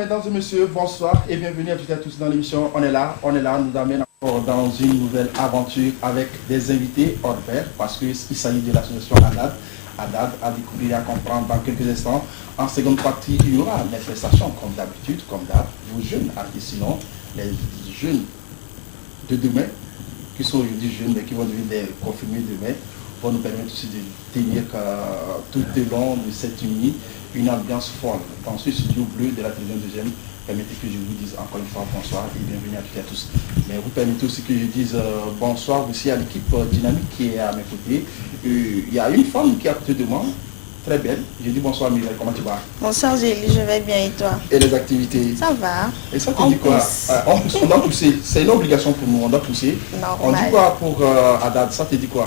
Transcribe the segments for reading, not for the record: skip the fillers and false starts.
mesdames et messieurs, bonsoir et bienvenue à toutes et à tous dans l'émission On est là, nous amène encore dans une nouvelle aventure avec des invités hors pair parce qu'il s'agit de l'association ADAD. ADAD à découvrir et à comprendre dans quelques instants. En seconde partie, il y aura les prestations comme d'habitude, comme d'hab, vos jeunes artistes, sinon les jeunes de demain, qui sont aujourd'hui jeunes mais qui vont devenir des confirmés demain, vont nous permettre aussi de tenir tout au long de cette nuit une ambiance folle dans ce studio bleu de la télévision deuxième. Permettez que je vous dise encore une fois bonsoir et bienvenue à toutes et à tous. Mais vous permettez aussi que je dise bonsoir aussi à l'équipe dynamique qui est à mes côtés. Il y a une femme qui est à côté de moi, très belle. Je dis bonsoir Mireille, comment tu vas? Bonsoir Gélie, je vais bien et toi? Et les activités? Ça va. Et ça te dit quoi? On doit pousser, c'est une obligation pour nous, on doit pousser. Normal. On dit quoi pour Adad? Ça te dit quoi?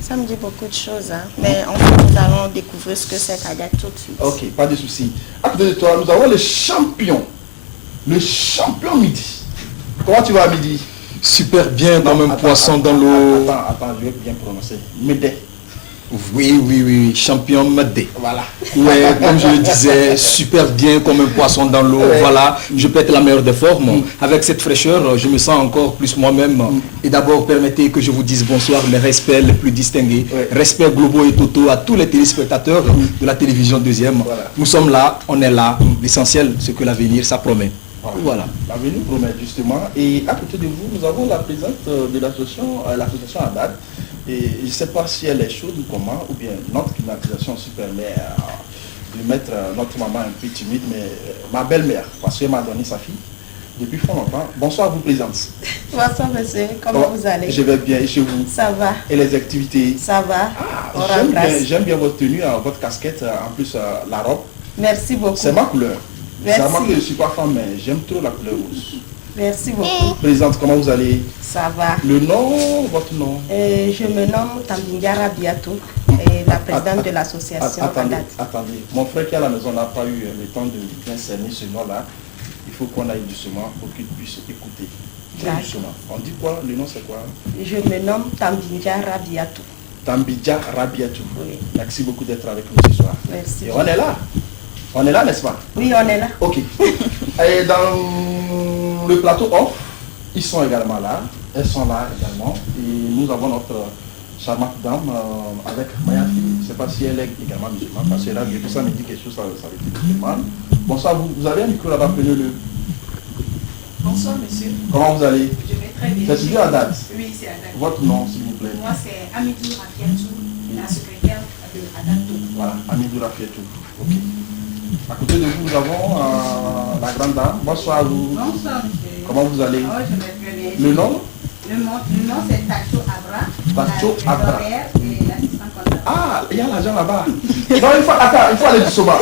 Ça me dit beaucoup de choses, hein. Mais en fait, nous allons découvrir ce que c'est qu'Adad tout de suite. Ok, pas de souci. À côté de toi, nous avons le champion midi. Comment tu vas à midi? Super bien, comme un poisson dans l'eau. Attends, je vais bien prononcer. Médé. Oui, champion Médé. Voilà. Ouais, comme je le disais, super bien comme un poisson dans l'eau. Ouais. Voilà, je peux être la meilleure des formes. Avec cette fraîcheur, je me sens encore plus moi-même. Et d'abord, permettez que je vous dise bonsoir, mes respects les plus distingués. Respects globaux et totaux à tous les téléspectateurs de la télévision deuxième. Voilà. Nous sommes là, on est là. L'essentiel, c'est que l'avenir, ça promet. Voilà. L'avenir promet justement. Et à côté de vous, nous avons la présence de l'association ADAD. Et je ne sais pas si elle est chaude ou comment, ou bien notre climatisation super mère, de mettre notre maman un peu timide, mais ma belle-mère, parce qu'elle m'a donné sa fille depuis fort longtemps. Bonsoir, vous présente. Bonsoir monsieur, comment vous allez? Je vais bien, et chez vous? Ça va. Et les activités? Ça va. J'aime bien votre tenue, votre casquette, en plus la robe. Merci beaucoup. C'est ma couleur. Merci. Ça marque que je ne suis pas femme, mais j'aime trop la couleur rouge. Merci beaucoup. Présidente, comment vous allez? Ça va. Le nom, votre nom? Je me nomme Tambingara Biatou, la présidente de l'association ADAD. Attendez, mon frère qui est à la maison n'a pas eu le temps de bien cerner ce nom-là. Il faut qu'on aille doucement pour qu'il puisse écouter. Doucement. On dit quoi? Le nom c'est quoi? Je me nomme Tambingara Biatou. Tambingara Biatou. Oui. Merci beaucoup d'être avec nous ce soir. Merci. Et on est là. On est là, n'est-ce pas? Oui, on est là. Ok. Et dans le plateau off, ils sont également là. Elles sont là également. Et nous avons notre charmante dame avec Mayafi. Je ne sais pas si elle est également musulmane, parce que là, depuis ça me dit quelque chose, ça veut dire musulmane. Bonsoir, vous avez un micro là-bas, prenez-le. Bonsoir monsieur. Comment vous allez? Je vais très bien. C'est studio ADAD? Oui, c'est ADAD. Votre nom, s'il vous plaît? Moi, c'est Amidou Rafiatou, la secrétaire de ADAD. Voilà, Amidou Rafiatou. Ok. À côté de vous, nous avons la grande dame. Bonsoir à vous. Bonsoir monsieur. Comment vous allez? Oh, je vais très bien. Le nom? Le nom c'est Tacho Abra. Tacho Abra. Et l'assistant comptable. Ah, il y a l'agent là-bas. Non, il faut aller doucement.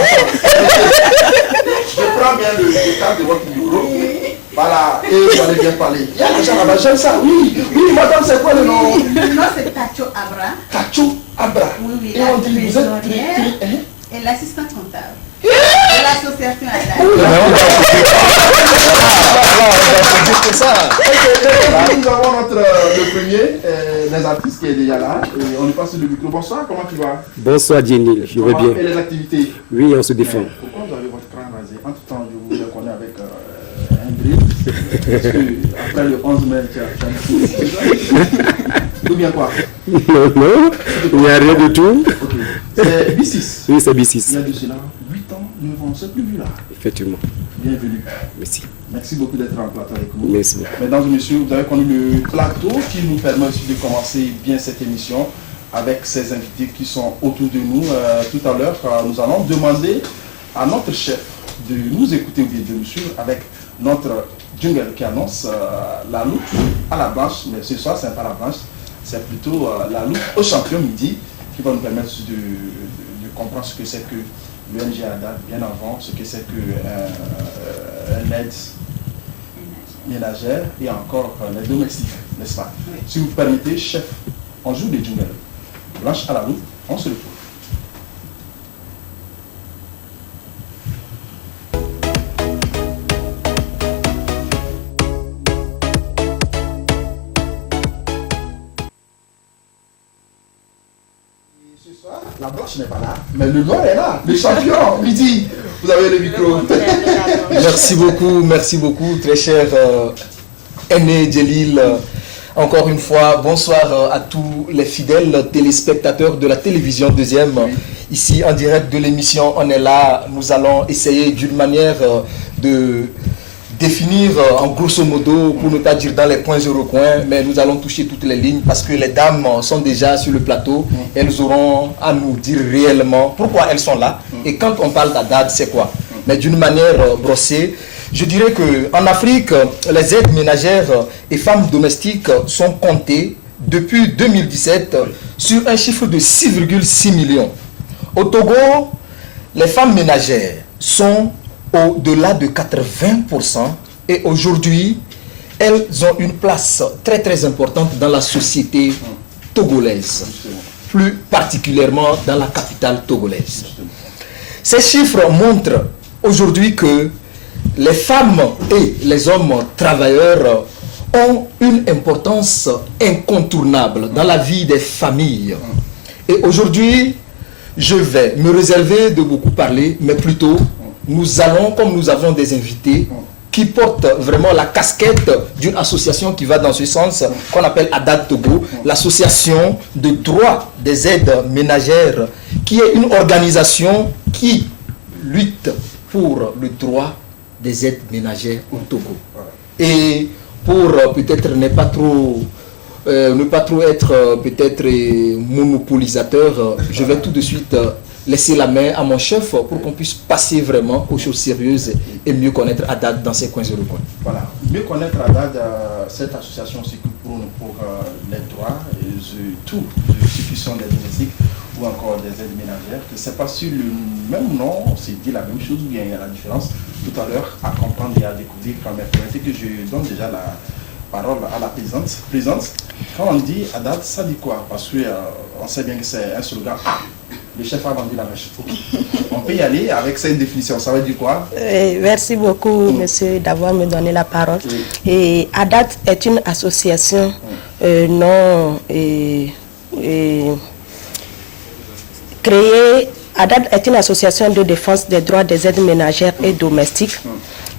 Je prends bien le cadre de votre micro. Voilà, et vous allez bien parler. Il y a l'agent là-bas, j'aime ça. Oui, madame, c'est quoi le nom? Le nom c'est Tacho Abra. Tacho Abra. Oui, et on dit, vous êtes et l'assistant comptable. De l'association ADAD. Nous avons le premier, les artistes qui est déjà là. Et on lui passe le micro. Bonsoir, comment tu vas? Bonsoir Jenny, je vais bien. Et les activités? Oui, on se défend. Pourquoi vous avez votre crâne rasé? En tout temps, je vous connais avec un drill. Parce que après le 11 mai, tu as ou bien quoi? Non, il n'y a rien du tout. Okay. C'est B6. Oui, c'est B6. Il y a de cela 8 ans, 9 ans, c'est plus vu là. Effectivement. Bienvenue. Merci. Merci beaucoup d'être en plateau avec nous. Merci. Mesdames et messieurs, vous avez connu le plateau qui nous permet aussi de commencer bien cette émission avec ces invités qui sont autour de nous. Tout à l'heure, nous allons demander à notre chef de nous écouter ou bien de nous suivre avec notre jingle qui annonce la loupe à la blanche. Mais ce soir, ce n'est pas la blanche, c'est plutôt la loupe au champion midi qui va nous permettre de comprendre ce que c'est que l'ONG ADAD bien avant, ce que c'est qu'un aide ménagère et encore les domestiques, n'est-ce pas? Oui. Si vous permettez, chef, on joue des jingles. Blanche à la loupe, on se retrouve. La blanche n'est pas là, mais le noir est là, le champion, midi. Vous avez le micro. Merci beaucoup, très cher Aîné Djelil. Encore une fois, bonsoir à tous les fidèles téléspectateurs de la télévision deuxième. Ici, en direct de l'émission On est là, nous allons essayer d'une manière de définir en grosso modo, pour ne pas dire dans les points et recoins, mais nous allons toucher toutes les lignes parce que les dames sont déjà sur le plateau. Elles auront à nous dire réellement pourquoi elles sont là. Et quand on parle d'ADAD, c'est quoi? Mais d'une manière brossée, je dirais qu'en Afrique, les aides ménagères et femmes domestiques sont comptées depuis 2017 sur un chiffre de 6,6 millions. Au Togo, les femmes ménagères sont au-delà de 80% et aujourd'hui, elles ont une place très très importante dans la société togolaise, plus particulièrement dans la capitale togolaise. Ces chiffres montrent aujourd'hui que les femmes et les hommes travailleurs ont une importance incontournable dans la vie des familles. Et aujourd'hui, je vais me réserver de beaucoup parler, mais plutôt, nous allons, comme nous avons des invités, qui portent vraiment la casquette d'une association qui va dans ce sens, qu'on appelle ADAD Togo, l'association de droit des aides ménagères, qui est une organisation qui lutte pour le droit des aides ménagères au Togo. Et pour peut-être ne pas trop être peut-être monopolisateur, je vais tout de suite laisser la main à mon chef pour qu'on puisse passer vraiment aux choses sérieuses et mieux connaître ADAD dans ses coins et recoins. Voilà, mieux connaître ADAD, cette association aussi pour les droits et tout, ceux qui sont des domestiques ou encore des aides ménagères, que c'est pas sur le même nom, on s'est dit la même chose ou bien il y a la différence tout à l'heure à comprendre et à découvrir. Quand même, permettez que je donne déjà la parole à la présente. Quand on dit ADAD, ça dit quoi? Parce qu'on sait bien que c'est un slogan. Ah, le chef a vendu la mèche. On peut y aller avec cette définition. Ça veut dire quoi? Merci beaucoup, monsieur, d'avoir me donné la parole. Et ADAD est une association créée. ADAD est une association de défense des droits des aides ménagères et domestiques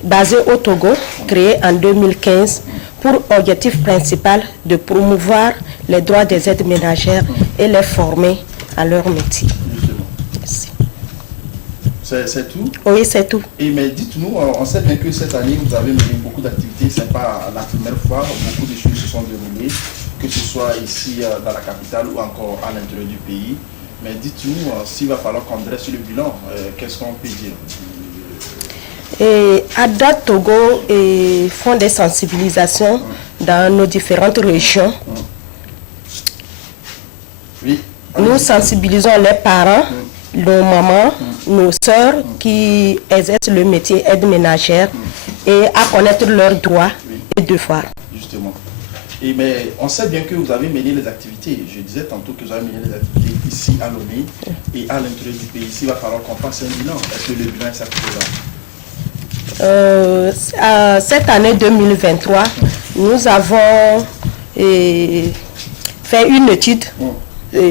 basée au Togo, créée en 2015 pour objectif principal de promouvoir les droits des aides ménagères et les former à leur métier. Merci. C'est tout? Oui, c'est tout. Et mais dites-nous, on sait bien que cette année, vous avez mené beaucoup d'activités. Ce n'est pas la première fois. Beaucoup de choses se sont déroulées, que ce soit ici dans la capitale ou encore à l'intérieur du pays. Mais dites-nous, s'il va falloir qu'on dresse le bilan, qu'est-ce qu'on peut dire? ADAD Togo font des sensibilisations dans nos différentes régions. Oui. Nous sensibilisons les parents, nos mamans, nos sœurs qui exercent le métier aide ménagère et à connaître leurs droits et devoirs. Justement. Mais on sait bien que vous avez mené les activités. Je disais tantôt que vous avez mené les activités ici à Lomé et à l'intérieur du pays. Ici, il va falloir qu'on fasse un bilan. Est-ce que le bilan est satisfaisant? Cette année 2023, nous avons fait une étude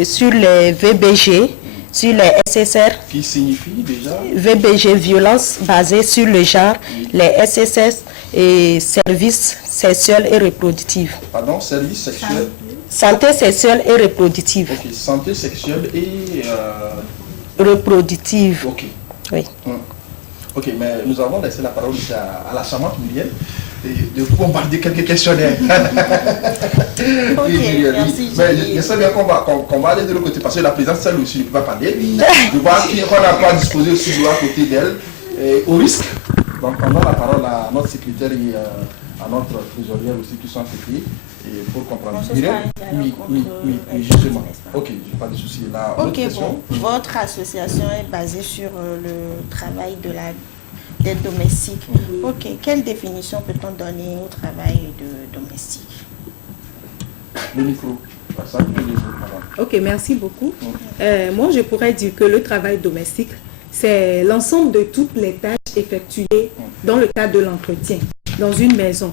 sur les VBG, sur les SSR. Qui signifie déjà? VBG, violence basée sur le genre, les SSS et services sexuels et reproductifs. Pardon, services sexuels? Santé sexuelle et reproductive. Ok, santé sexuelle et... reproductive. Ok. Oui. Ok, mais nous avons laissé la parole à la charmante Muriel de vous bombarder quelques questionnaires. Ok, merci. Mais je sais bien qu'on va aller de l'autre côté parce que la présidente seule aussi ne peut pas parler. Je vois qu'on n'a pas disposé aussi de à côté d'elle au risque. Donc on donne la parole à notre secrétaire et à notre trésorière aussi qui sont à côté pour comprendre. Oui, justement. Ok, je n'ai pas de souci là. Ok, bon, votre association est basée sur le travail des domestiques. Ok, quelle définition peut-on donner au travail de domestique? Le micro. Ok, merci beaucoup. Moi, je pourrais dire que le travail domestique, c'est l'ensemble de toutes les tâches effectuées dans le cadre de l'entretien, dans une maison.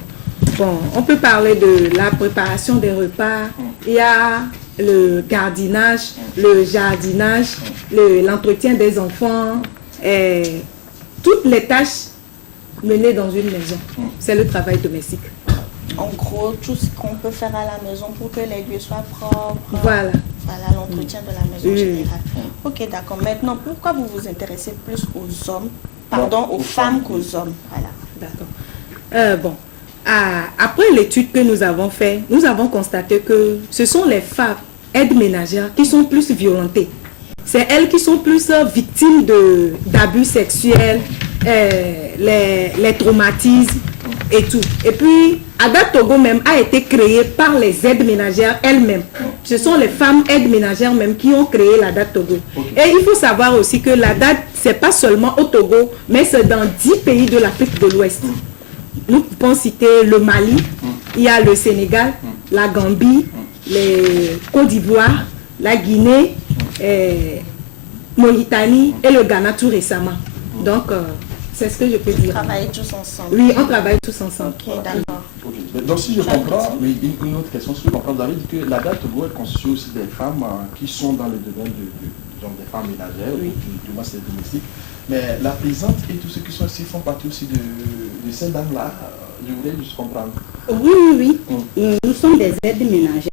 Bon, on peut parler de la préparation des repas, il y a le gardiennage, le jardinage, l'entretien des enfants, toutes les tâches mener dans une maison. C'est le travail domestique. En gros, tout ce qu'on peut faire à la maison pour que les lieux soient propres. Voilà. Voilà, l'entretien de la maison générale. Ok, d'accord. Maintenant, pourquoi vous vous intéressez plus aux hommes, aux femmes qu'aux hommes? Voilà. D'accord. Après l'étude que nous avons faite, nous avons constaté que ce sont les femmes aides ménagères qui sont plus violentées. C'est elles qui sont plus victimes d'abus sexuels, les traumatismes et tout. Et puis, ADAD Togo même a été créé par les aides ménagères elles-mêmes. Ce sont les femmes aides ménagères même qui ont créé l'ADAD Togo. Et il faut savoir aussi que l'ADAD, ce n'est pas seulement au Togo, mais c'est dans 10 pays de l'Afrique de l'Ouest. Nous pouvons citer le Mali, il y a le Sénégal, la Gambie, les Côte d'Ivoire, la Guinée, Mauritanie et le Ghana tout récemment. Donc, c'est ce que je peux dire. Vous travaillez tous ensemble. Oui, on travaille tous ensemble. Ok, d'accord. Okay. Donc si je comprends, mais une autre question, si je comprends, vous avez dit que l'ADAD Togo est constituée aussi des femmes qui sont dans le domaine des femmes ménagères, du moins c'est domestique. Mais la plaisante et tous ceux qui sont ici font partie aussi de ces dames-là. Je voulais juste comprendre. Oui. Nous sommes des aides ménagères.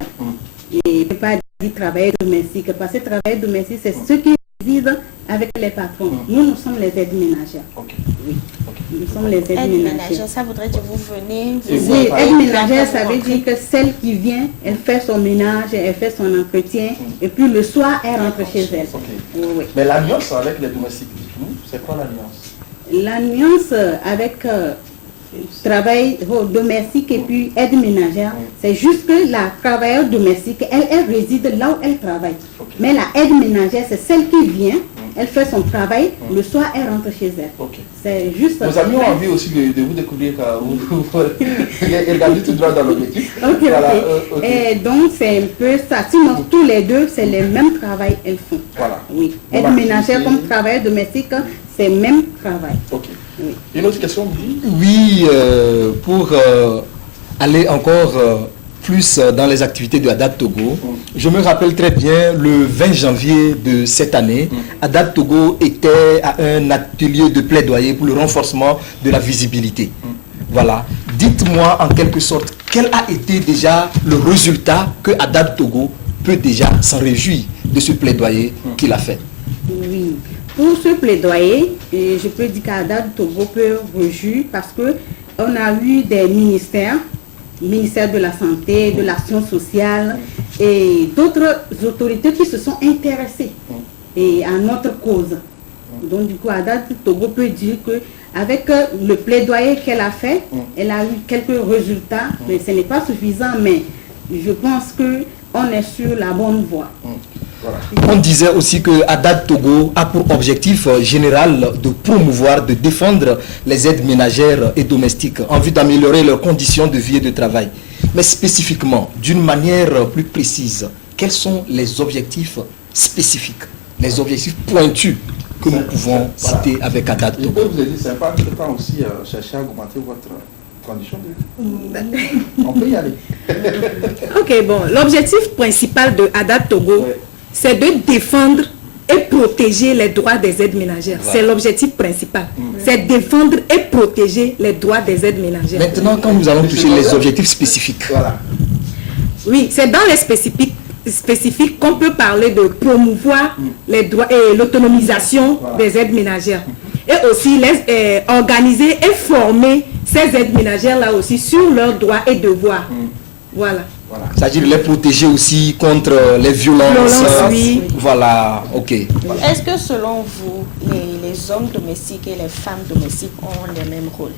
Et je ne peux pas dire travail domestique, parce que travail domestique, c'est ceux qui résident avec les patrons. Nous sommes les aides ménagères. Ok. Oui. Nous sommes les aides ménagères. Ça voudrait dire vous venez. Oui, aide ménagère, ça veut dire que celle qui vient, elle fait son ménage, elle fait son entretien, et puis le soir, elle rentre chez elle. Okay. Oui. Mais la nuance avec les domestiques, c'est quoi la nuance? La nuance avec travail domestique et puis aide ménagère, c'est juste que la travailleuse domestique, elle réside là où elle travaille. Mais la aide ménagère, c'est celle qui vient, elle fait son travail, le soir, elle rentre chez elle. C'est juste. Nos amis ont envie aussi de vous découvrir car vous regardez tout droit dans l'objectif. Et donc, c'est un peu ça. Sinon, tous les deux, c'est le même travail qu'elles font. Voilà. Oui. Aide ménagère comme travail domestique, c'est le même travail. Ok. Oui. Une autre question, Oui, pour aller encore plus dans les activités de ADAD Togo, je me rappelle très bien le 20 janvier de cette année, ADAD Togo était à un atelier de plaidoyer pour le renforcement de la visibilité. Voilà. Dites-moi en quelque sorte, quel a été déjà le résultat que ADAD Togo peut déjà s'en réjouir de ce plaidoyer qu'il a fait? Oui. Pour ce plaidoyer, je peux dire qu'ADAD Togo peut réjouir parce qu'on a eu des ministères de la Santé, de l'Action sociale et d'autres autorités qui se sont intéressées à notre cause. Donc du coup, ADAD Togo peut dire qu'avec le plaidoyer qu'elle a fait, elle a eu quelques résultats, mais ce n'est pas suffisant, mais je pense qu'on est sur la bonne voie. On disait aussi que ADAD Togo a pour objectif général de promouvoir, de défendre les aides ménagères et domestiques en vue d'améliorer leurs conditions de vie et de travail. Mais spécifiquement, d'une manière plus précise, quels sont les objectifs spécifiques, les objectifs pointus que nous pouvons citer avec ADAD Togo? Je peux vous aider, c'est pas important aussi chercher à augmenter votre condition de vie. On peut y aller. Ok, bon, l'objectif principal de ADAD Togo, c'est de défendre et protéger les droits des aides ménagères. C'est l'objectif principal. C'est défendre et protéger les droits des aides ménagères. Maintenant, quand nous allons toucher les objectifs spécifiques. Oui, c'est dans les spécifiques qu'on peut parler de promouvoir les droits et l'autonomisation des aides ménagères. Et aussi organiser et former ces aides ménagères-là aussi sur leurs droits et devoirs. Voilà. C'est-à-dire les protéger aussi contre les violences. Oui. Voilà, ok. Est-ce que selon vous, les hommes domestiques et les femmes domestiques ont les mêmes rôles?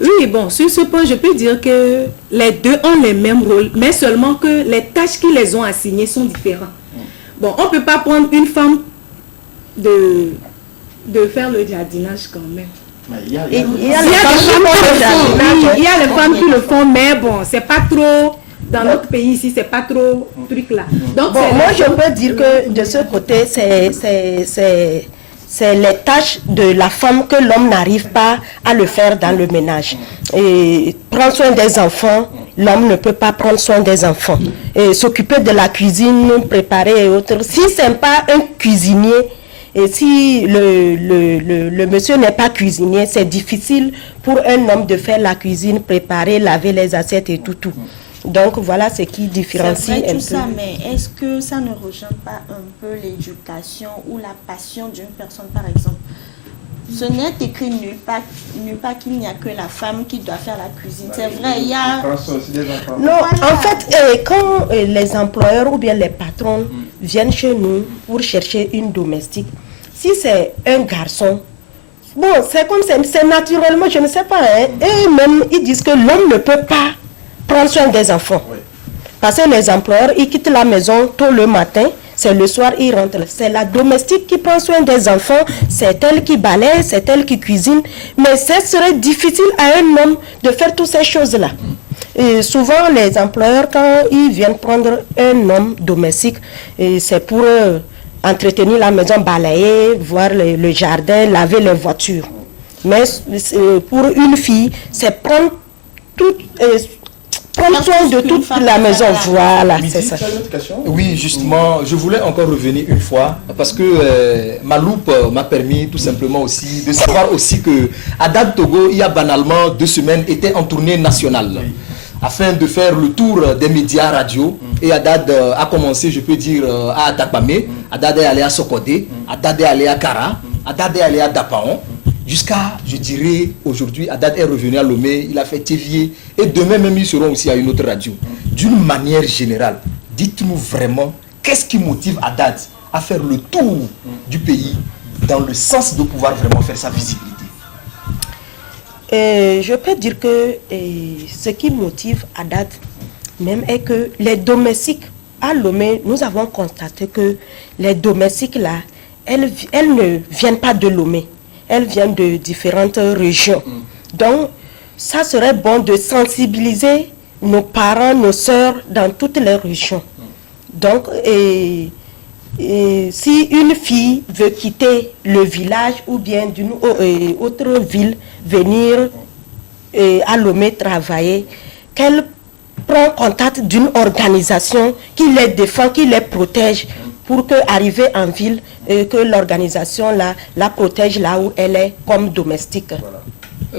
Oui, bon, sur ce point, je peux dire que les deux ont les mêmes rôles, mais seulement que les tâches qui les ont assignées sont différentes. Bon, on ne peut pas prendre une femme de faire le jardinage quand même. Il y a les femmes qui le font, mais bon, c'est pas trop... Dans notre pays ici, c'est pas trop truc là. Donc, bon, moi, je peux dire que de ce côté, c'est les tâches de la femme que l'homme n'arrive pas à le faire dans le ménage. Et prendre soin des enfants, l'homme ne peut pas prendre soin des enfants. Et s'occuper de la cuisine, préparer et autres. Si ce n'est pas un cuisinier Et si le monsieur n'est pas cuisinier, c'est difficile pour un homme de faire la cuisine, préparer, laver les assiettes et tout. Donc voilà ce qui différencie un peu. Ça, mais est-ce que ça ne rejoint pas un peu l'éducation ou la passion d'une personne, par exemple? Ce n'est écrit nulle part qu'il n'y a que la femme qui doit faire la cuisine. C'est vrai, il y a... Non, en fait, quand les employeurs ou bien les patrons viennent chez nous pour chercher une domestique, si c'est un garçon, bon, c'est comme c'est naturellement, je ne sais pas, hein, et même ils disent que l'homme ne peut pas prendre soin des enfants. Oui. Parce que les employeurs, ils quittent la maison tôt le matin, c'est le soir, ils rentrent. C'est la domestique qui prend soin des enfants, c'est elle qui balaye, c'est elle qui cuisine. Mais ce serait difficile à un homme de faire toutes ces choses-là. Et souvent, les employeurs, quand ils viennent prendre un homme domestique, c'est pour entretenir la maison, balayer, voir le jardin, laver les voitures. Mais pour une fille, c'est prendre soin de toute la maison. Voilà, c'est ça. Oui, justement, je voulais encore revenir une fois parce que ma loupe m'a permis tout simplement aussi de savoir aussi que Haddad Togo, il y a banalement 2 semaines, était en tournée nationale. Oui. Afin de faire le tour des médias radio. Et Haddad a commencé, je peux dire, à Atapamé, Haddad est allé à Sokodé, Haddad est allé à Kara, Haddad est allé à Dapaon. Jusqu'à, je dirais, aujourd'hui, Haddad est revenu à Lomé, il a fait Thévier, et demain même, ils seront aussi à une autre radio. D'une manière générale, dites-nous vraiment, qu'est-ce qui motive Haddad à faire le tour du pays dans le sens de pouvoir vraiment faire sa visibilité? Je peux dire que ce qui motive Haddad même est que les domestiques à Lomé, nous avons constaté que les domestiques là, elles ne viennent pas de Lomé. Elles viennent de différentes régions. Donc, ça serait bon de sensibiliser nos parents, nos sœurs dans toutes les régions. Donc, si une fille veut quitter le village ou bien d'une autre ville, venir à Lomé travailler, qu'elle prend contact d'une organisation qui les défend, qui les protège, pour qu'arriver en ville, que l'organisation la protège là où elle est comme domestique. Voilà.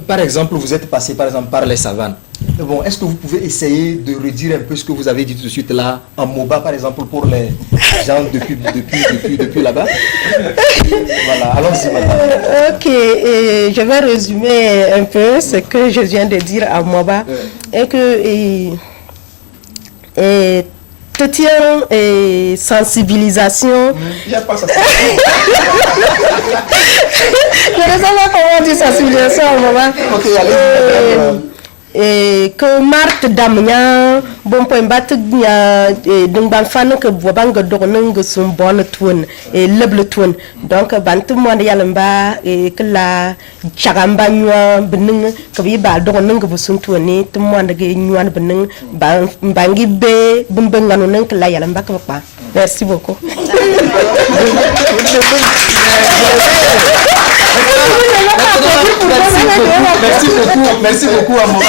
Par exemple, vous êtes passé par les savanes. Bon, est-ce que vous pouvez essayer de redire un peu ce que vous avez dit tout de suite là, en Moba par exemple, pour les gens depuis là-bas? Voilà, allons-y madame. Ok, je vais résumer un peu ce que je viens de dire à Moba. Et que... et sensibilisation. Il n'y a pas sensibilisation. Je ne sais pas comment dire sensibilisation au moment. Ok, allez. Et que Marthe Damien, bon point battre donc ban fan que bobang dornung sum bon tun et leble tun donc bantu mo yalamba et que la chagamba nywa bening que bi ba dornung bu sun tuni to mo ndage nywa bening bangi be bumbengano nang que la yalamba que pas. Merci beaucoup. Merci beaucoup à moi.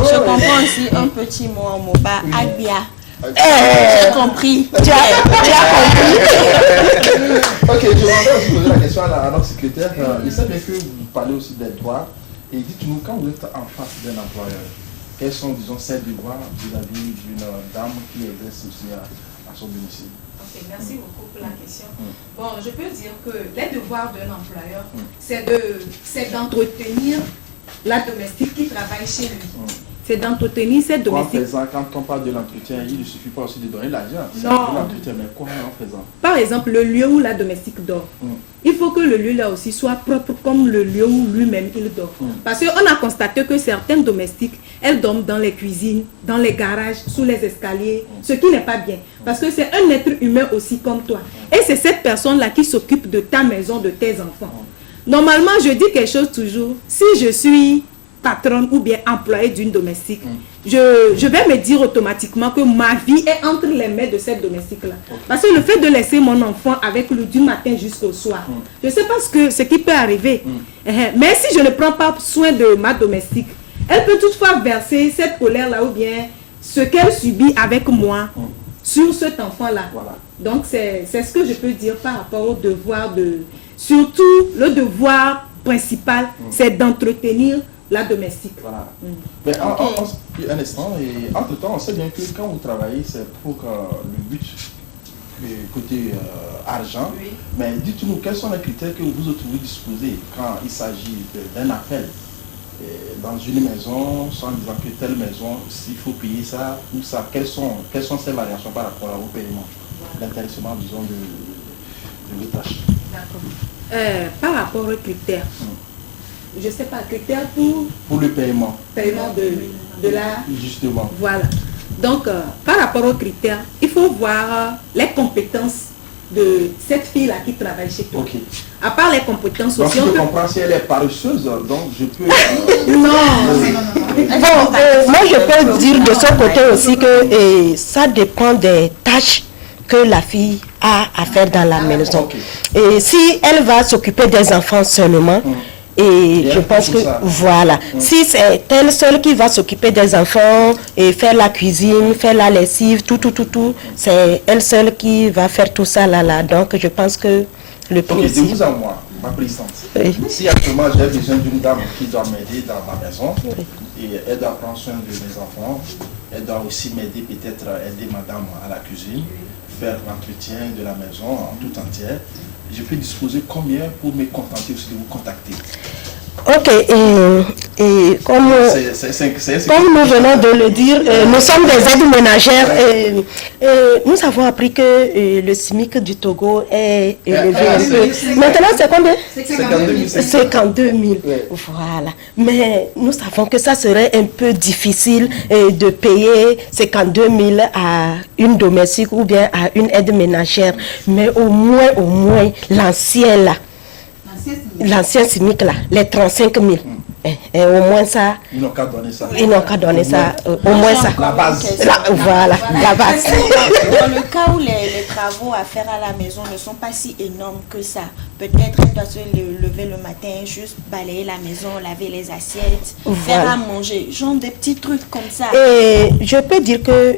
Je comprends aussi un petit mot en Moba, Abia. J'ai compris. Tu as compris. Ok, je voudrais aussi poser la question à notre secrétaire. Il sait bien que vous parlez aussi des droits. Et dites-nous, quand vous êtes en face d'un employeur, quels sont, disons, ses devoirs vis-à-vis d'une dame qui exerce aussi à son domicile? Ok, merci beaucoup pour la question. Bon, je peux dire que les devoirs d'un employeur, c'est d'entretenir la domestique qui travaille chez lui. C'est d'entretenir cette domestique. Quand on parle de l'entretien, il ne suffit pas aussi de donner l'argent. Non. L'entretien, mais quoi en faisant? Par exemple, le lieu où la domestique dort. Il faut que le lieu là aussi soit propre comme le lieu où lui-même il dort. Parce qu'on a constaté que certaines domestiques, elles dorment dans les cuisines, dans les garages, sous les escaliers, ce qui n'est pas bien. Parce que c'est un être humain aussi comme toi. Et c'est cette personne-là qui s'occupe de ta maison, de tes enfants. Normalement, je dis quelque chose toujours. Si je suis patronne ou bien employée d'une domestique, je vais me dire automatiquement que ma vie est entre les mains de cette domestique-là. Parce que le fait de laisser mon enfant avec lui du matin jusqu'au soir, je ne sais pas ce qui peut arriver. Mais si je ne prends pas soin de ma domestique, elle peut toutefois verser cette colère-là ou bien ce qu'elle subit avec moi sur cet enfant-là. Voilà. Donc, c'est ce que je peux dire par rapport au devoir de... Surtout, le devoir principal, c'est d'entretenir la domestique. Voilà. Mais un instant, et entre-temps, on sait bien que quand vous travaillez, c'est pour le but, côté argent. Oui. Mais dites-nous, quels sont les critères que vous trouvez disposés quand il s'agit d'un appel dans une maison, sans disant que telle maison, s'il faut payer ça ou ça, quelles sont ces variations par rapport au paiement, l'intéressement, disons, de tâches. D'accord. Par rapport aux critères, je ne sais pas, critères pour le paiement. Paiement de la... Justement. Voilà. Donc, par rapport aux critères, il faut voir les compétences de cette fille-là qui travaille chez toi. Okay. À part les compétences aussi... Donc, je comprends, si elle est paresseuse, donc je peux... Non. Moi, je peux dire de son côté aussi que ça dépend des tâches que la fille a à faire dans la maison. Okay. Et si elle va s'occuper des enfants seulement, et je pense que, voilà, si c'est elle seule qui va s'occuper des enfants et faire la cuisine, faire la lessive, tout, c'est elle seule qui va faire tout ça là. Donc, je pense que le principe... Ok, de vous à moi, ma présidente. Oui. Si actuellement j'ai besoin d'une dame qui doit m'aider dans ma maison, et elle doit prendre soin de mes enfants, elle doit aussi m'aider, peut-être aider madame à la cuisine, faire l'entretien de la maison en tout entière, je peux disposer combien pour me contenter aussi de vous contacter? Ok, et comme nous venons de le dire, nous sommes des aides ménagères et nous avons appris que le SMIC du Togo est élevé un peu. Maintenant, c'est combien? 52 000. Voilà. Mais nous savons que ça serait un peu difficile de payer 52 000 à une domestique ou bien à une aide ménagère. Mais au moins, l'ancien SMIC là, les 35 000. Et au moins ça. Ils n'ont qu'à donner ça. Ils n'ont qu'à donner ça. Au moins ça. La base. Voilà, la base. Dans le cas où les travaux à faire à la maison ne sont pas si énormes que ça, peut-être elle doit se lever le matin, juste balayer la maison, laver les assiettes, faire à manger, genre des petits trucs comme ça. Et je peux dire que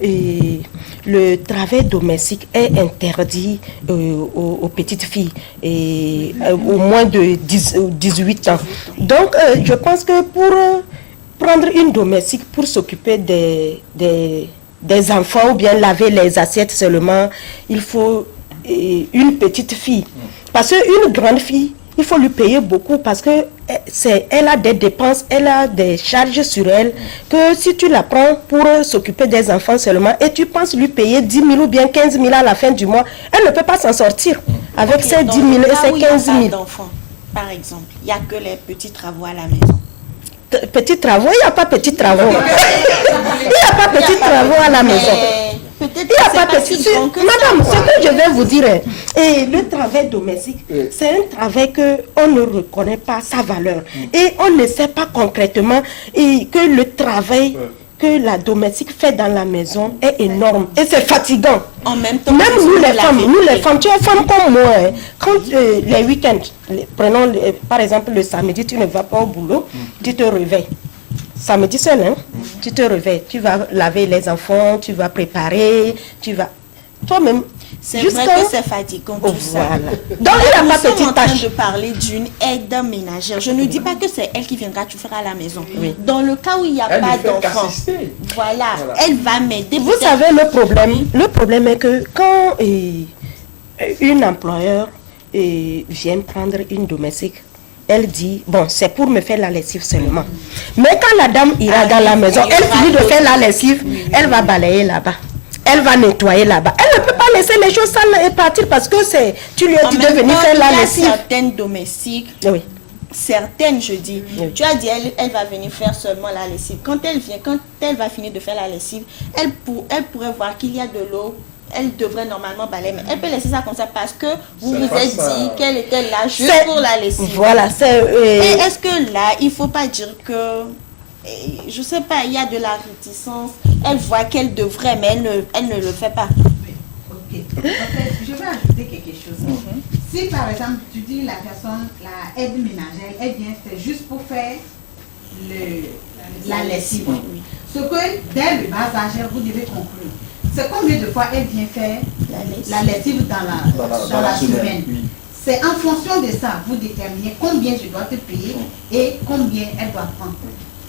le travail domestique est interdit aux petites filles et au moins de 18 ans. Donc, je pense que pour prendre une domestique pour s'occuper des enfants ou bien laver les assiettes seulement, il faut une petite fille. Parce qu'une grande fille, il faut lui payer beaucoup parce que elle a des dépenses, elle a des charges sur elle, que si tu la prends pour s'occuper des enfants seulement et tu penses lui payer 10 000 ou bien 15 000 à la fin du mois, elle ne peut pas s'en sortir avec ces 10 000 et ces 15 000. Par exemple, il n'y a que les petits travaux à la maison. Petits travaux, il n'y a pas petits travaux. Il n'y a pas petits travaux à la maison. Il n'y a pas petits. Madame, ce que je vais vous dire, et le travail domestique, c'est un travail qu'on ne reconnaît pas sa valeur. Et on ne sait pas concrètement que le travail que la domestique fait dans la maison est énorme. Et c'est fatigant. En même temps, même nous les femmes, tu es femme comme moi. Quand les week-ends, prenons par exemple le samedi, tu ne vas pas au boulot, tu te réveilles. Samedi seul, hein? Tu te réveilles, tu vas laver les enfants, tu vas préparer, tu vas... Toi-même... C'est vrai que c'est fatigant tout ça. Donc il n'y a pas petite tâche. Nous sommes en train de parler d'une aide ménagère. Je ne dis pas que c'est elle qui viendra tout faire à la maison. Oui. Dans le cas où il n'y a pas d'enfant, voilà, elle va m'aider. Vous savez le problème est que quand une employeur vient prendre une domestique, elle dit, bon, c'est pour me faire la lessive seulement. Mais quand la dame ira dans la maison, elle finit de faire la lessive, elle va balayer là-bas. Elle va nettoyer là-bas. Elle ne peut pas laisser les choses sales et partir parce que tu lui as dit de venir faire la lessive. Certaines domestiques, certaines je dis, tu as dit elle va venir faire seulement la lessive. Quand elle va finir de faire la lessive, elle pourrait voir qu'il y a de l'eau. Elle devrait normalement balayer, mais elle peut laisser ça comme ça parce que vous vous êtes dit qu'elle était là juste pour la lessive. Voilà, Et est-ce que là, il ne faut pas dire que... je ne sais pas, il y a de la réticence. Elle voit qu'elle devrait, mais elle ne le fait pas. Ok. En fait, je vais ajouter quelque chose. Si par exemple, tu dis la personne, la aide ménagère, elle vient, c'est juste pour faire la lessive. Ce que dès le bas âge, vous devez conclure. c'est combien de fois elle vient faire la lessive dans la semaine. Oui. C'est en fonction de ça, vous déterminez combien je dois te payer et combien elle doit prendre.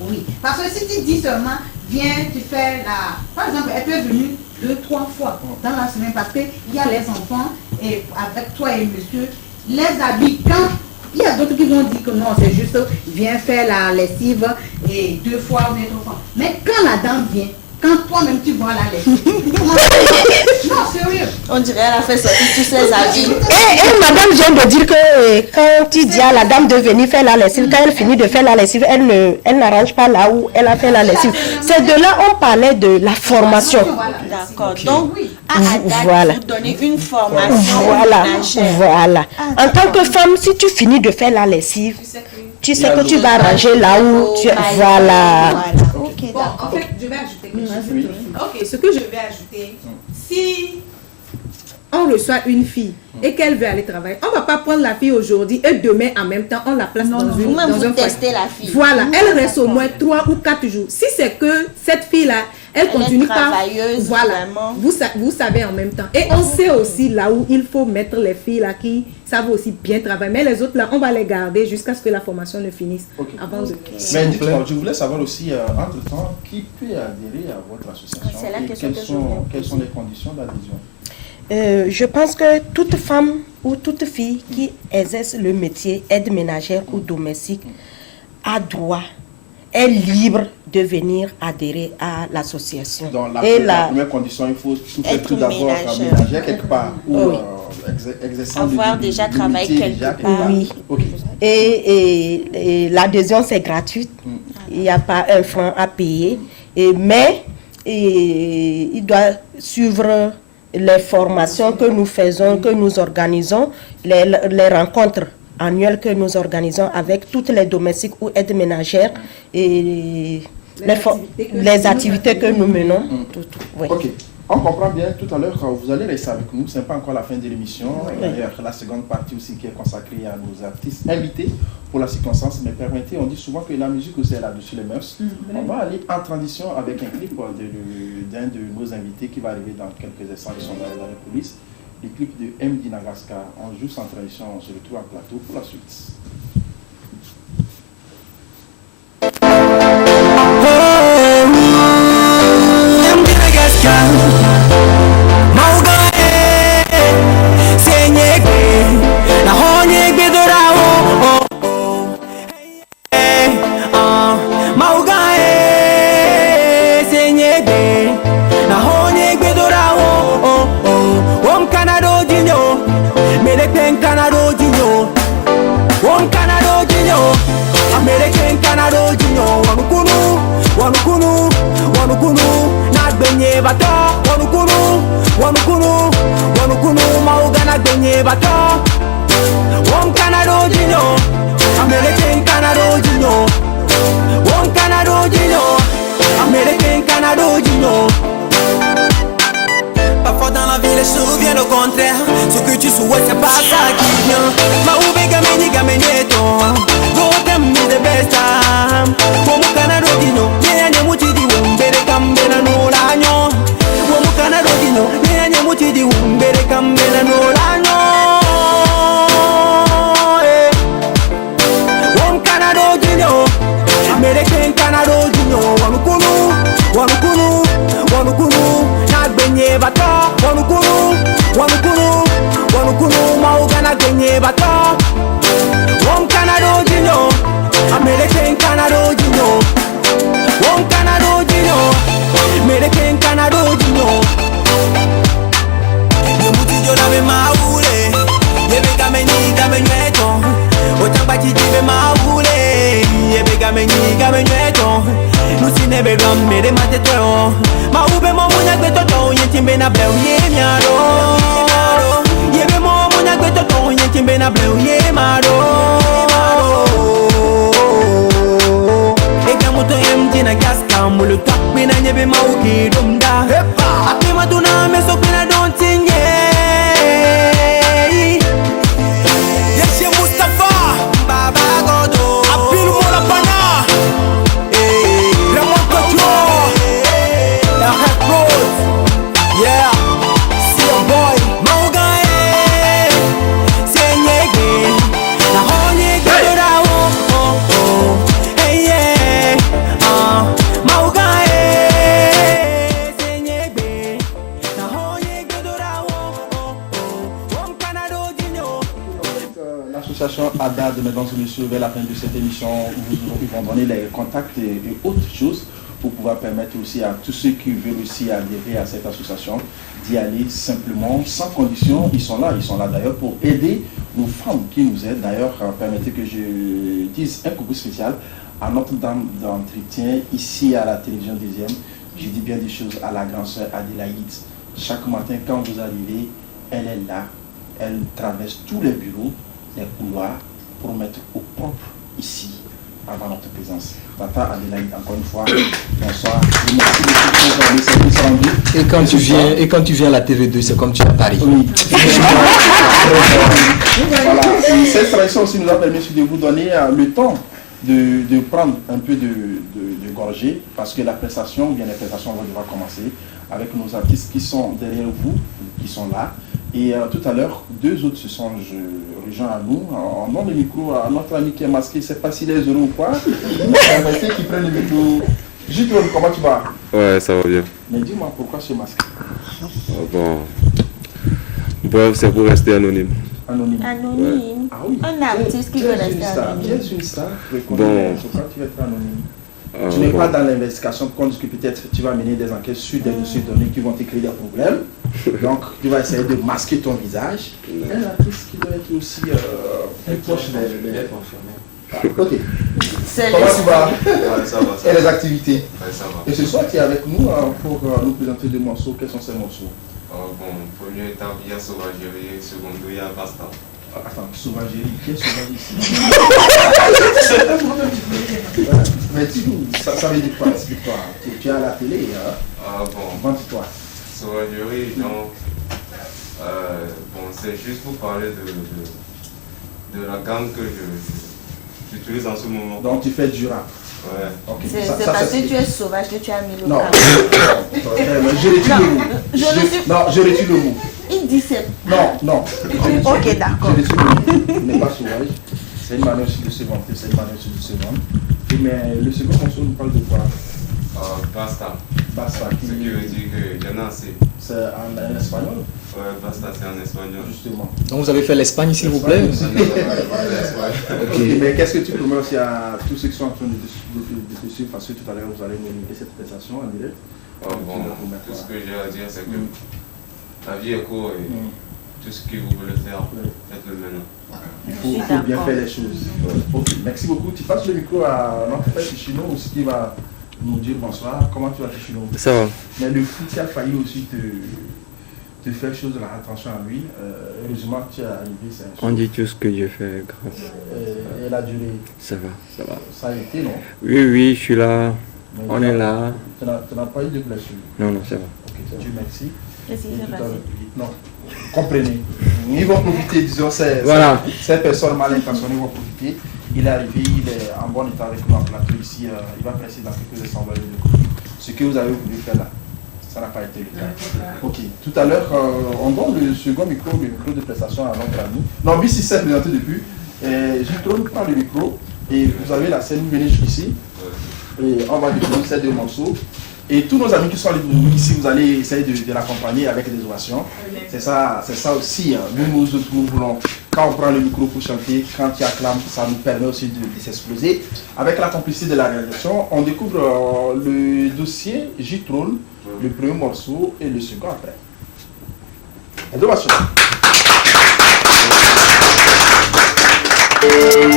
Oui, parce que si tu dis seulement, viens, tu fais la... Par exemple, elle peut venir 2-3 fois dans la semaine parce qu'il y a les enfants et avec toi et monsieur, les habits, quand... Il y a d'autres qui vont dire que non, c'est juste, viens faire la lessive et 2 fois ou 3 fois. Mais quand la dame vient, quand toi-même tu vois la lessive, non, sérieux. On dirait qu'elle a fait sortir tous ses habits. Et madame vient de dire que quand tu dis à la dame de venir faire la lessive, quand elle finit de faire la lessive, elle n'arrange pas là où elle a fait la lessive. C'est de là on parlait de la formation. D'accord. Donc, à Haddad, Voilà. vous donnez une formation Voilà, ménagère. voilà. En tant que femme, si tu finis de faire la lessive, tu sais que tu vas arranger là où tu... Voilà. Ok, Bon, d'accord. en fait, je vais ajouter quelque chose. Ok, ce que je vais ajouter, si on reçoit une fille et qu'elle veut aller travailler, on ne va pas prendre la fille aujourd'hui et demain en même temps, on la place dans un Vous-même, vous foyer. testez la fille. Voilà, elle reste au moins 3 ou 4 jours. Si c'est que cette fille-là, elle continue pas, travailleuse, voilà, vraiment. vous savez en même temps. Et on sait aussi là où il faut mettre les filles là qui savent aussi bien travailler. Mais les autres là, on va les garder jusqu'à ce que la formation ne finisse. Ok. Avant de... Mais dites-moi, je voulais savoir aussi, entre-temps, qui peut adhérer à votre association C'est la et question que je voulais quelles sont les conditions d'adhésion? Je pense que toute femme ou toute fille qui exerce le métier aide ménagère ou domestique a droit, est libre de venir adhérer à l'association. Donc Et la première condition, il faut tout d'abord ménagère quelque part ou Oui. exerçant Avoir le- déjà le travaillé métier quelque déjà part. Oui. Ok. Et l'adhésion, c'est gratuite. Il n'y a pas un franc à payer. Mais il doit suivre les formations que nous faisons, que nous organisons, les rencontres annuelles que nous organisons avec toutes les domestiques ou aides ménagères et les activités que nous menons. Oui. Ok. On comprend bien tout à l'heure quand vous allez rester avec nous. Ce n'est pas encore la fin de l'émission. D'ailleurs, la seconde partie aussi qui est consacrée à nos artistes invités pour la circonstance. Mais permettez, on dit souvent que la musique aussi est là-dessus les mœurs. On va aller en transition avec un clip d'un de nos invités qui va arriver dans quelques instants. Ils sont dans la police. Le clip de MD Nagaska. On joue sans transition. On se retrouve en plateau pour la suite. Parfois dans la vie les choses viennent au contraire. Ce que tu souhaites c'est pas ça qui vient. Ma oube gameni gamenieto. Gotem mi de besta. Como canaro dino. Nyanya mutidi umbere kambena no lanyo. Como canaro dino. Nyanya mutidi umbere kambena no lanyo. Wom canaro dino. American canaro dino. Wanukunu. Wanukunu. Wanukunu. Nagbenye bato. Wanukunu. Wanukunu. Wanukunu. Maugana gbenye bato. Wom canaro dino. American canaro dino. Wom canaro dino. American canaro dino. Yemuti na me maule. Yebe gameni gamenyeto. Otambati jibe maule. Yebe gameni gamenyeto. Nusine be ram mere mate to. Ma ube mo munya gbeto to yetimbe na bleu ye miaro. Yebe mo munya gbeto to yetimbe na bleu ye maro. Ega moto MD Nagaska mulu tak bina nyebe mauki domda. Api maduna me so bina don't tinge. Yes Mustafa Baba Godo. Apil mola pana. l'association ADAD, mesdames et messieurs, vers la fin de cette émission, ils vont donner les contacts et autres choses pour pouvoir permettre aussi à tous ceux qui veulent aussi adhérer à cette association d'y aller simplement, sans condition. Ils sont là d'ailleurs pour aider nos femmes qui nous aident. D'ailleurs, permettez que je dise un coucou spécial à notre dame d'entretien ici à la télévision deuxième. Je dis bien des choses à la grande sœur Adélaïde. Chaque matin, quand vous arrivez, elle est là. Elle traverse tous les bureaux, les couloirs, pour mettre au propre ici, avant notre présence. Tata Adélaïde, encore une fois, bonsoir. Merci beaucoup pour les services rendus. Et quand tu viens à la TV2, c'est comme tu es à Paris. Oui. Voilà. Cette tradition aussi nous a permis de vous donner le temps de prendre un peu de gorgée, parce que la prestation, ou bien les prestations vont devoir commencer avec nos artistes qui sont derrière vous, qui sont là. Et tout à l'heure, deux autres se sont rejoints à nous. En nom de micro, à notre ami qui est masqué, je ne sais pas s'il est heureux ou quoi. Qui prennent le micro. Juste, comment tu vas? Ouais, ça va bien. Mais dis-moi, pourquoi ce masque? Bon. Bref, c'est pour rester anonyme. Anonyme. Anonyme. Ouais. Ah oui. Un artiste qui veut rester anonyme. Qui est une star? Bon. Pourquoi tu veux être anonyme? Tu n'es pas dans l'investigation pour que peut-être tu vas mener des enquêtes sur des dossiers donnés qui vont te créer des problèmes. Donc tu vas essayer de masquer ton visage. Un artiste qui doit être aussi proche des... Ok. Comment tu vas? Ouais, ça va. Et les activités? Ouais, ça va. Et ce soir tu es avec nous pour nous présenter deux morceaux. Quels sont ces morceaux? Bon, premier étape, il y a Sauvagerie, second, il y a Basta. Attends, Sauvagerie, qui est Sauvagerie ici? Mais dis-nous, ça veut dire quoi? Explique-toi. Tu es à la télé, hein? Bon. Vends-toi. Sauvagerie, donc, bon, c'est juste pour parler de la gamme que j'utilise en ce moment. Donc tu fais du rap? Ouais. Okay. C'est parce que tu es sauvage que tu as mis le Non, je retire le mot. Il dit c'est... Non. Ok, d'accord. Je retire le mot. Il n'est pas sauvage. C'est une manière aussi de se vanter, c'est une manière aussi de se vendre. Mais le second morceau nous parle de quoi? Basta. Basta. Ce qui veut dire qu'il y en a assez. C'est en espagnol? Ouais, Basta c'est en espagnol. Justement. Donc vous avez fait l'Espagne, s'il vous plaît? Ok, mais qu'est-ce que tu promets aussi à tous ceux qui sont en train de te suivre, parce que tout à l'heure vous allez nous livrer cette prestation en direct? Bon, tout ce que j'ai à dire, c'est que la vie est courte et tout ce que vous voulez faire, faites-le maintenant. Il faut bien faire les choses. Ok, merci beaucoup. Tu passes le micro à notre frère Chino aussi qui va nous dire bonsoir. Comment tu vas, Chino? Ça va. Mais le foot qui a failli aussi te faire chose là, attention à lui. Heureusement tu es arrivé. On dit tout ce que Dieu fait grâce. Et la durée? Ça va. Ça a été, non? Oui, je suis là. Mais on est là. Tu n'as pas eu de blessure? Non, ça va. Ok, Dieu merci. Qu'est-ce qui s'est passé? Non, comprenez. Ils vont profiter, disons, ces personnes mal intentionnées vont profiter. Il est arrivé, il est en bon état avec nous en plateau ici. Il va presser dans quelques instants. Ce que vous avez voulu faire là, ça n'a pas été le cas. Ok, tout à l'heure, on donne le second micro, le micro de prestation à notre ami. Non, lui, si c'est présenté depuis. J'ai prend le micro et vous avez la scène, vous venez jusqu'ici. Et on va découvrir ces deux morceaux. Et tous nos amis qui sont ici, vous allez essayer de l'accompagner avec des ovations. C'est ça aussi. Nous voulons, quand on prend le micro pour chanter, quand il acclame, ça nous permet aussi de s'exploser. Avec la complicité de la réalisation, on découvre le dossier J-Troll, le premier morceau et le second après. Les ovations.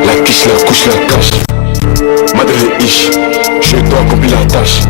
La quiche, la couche, la cache. Madre ish, je dois accomplir la tâche.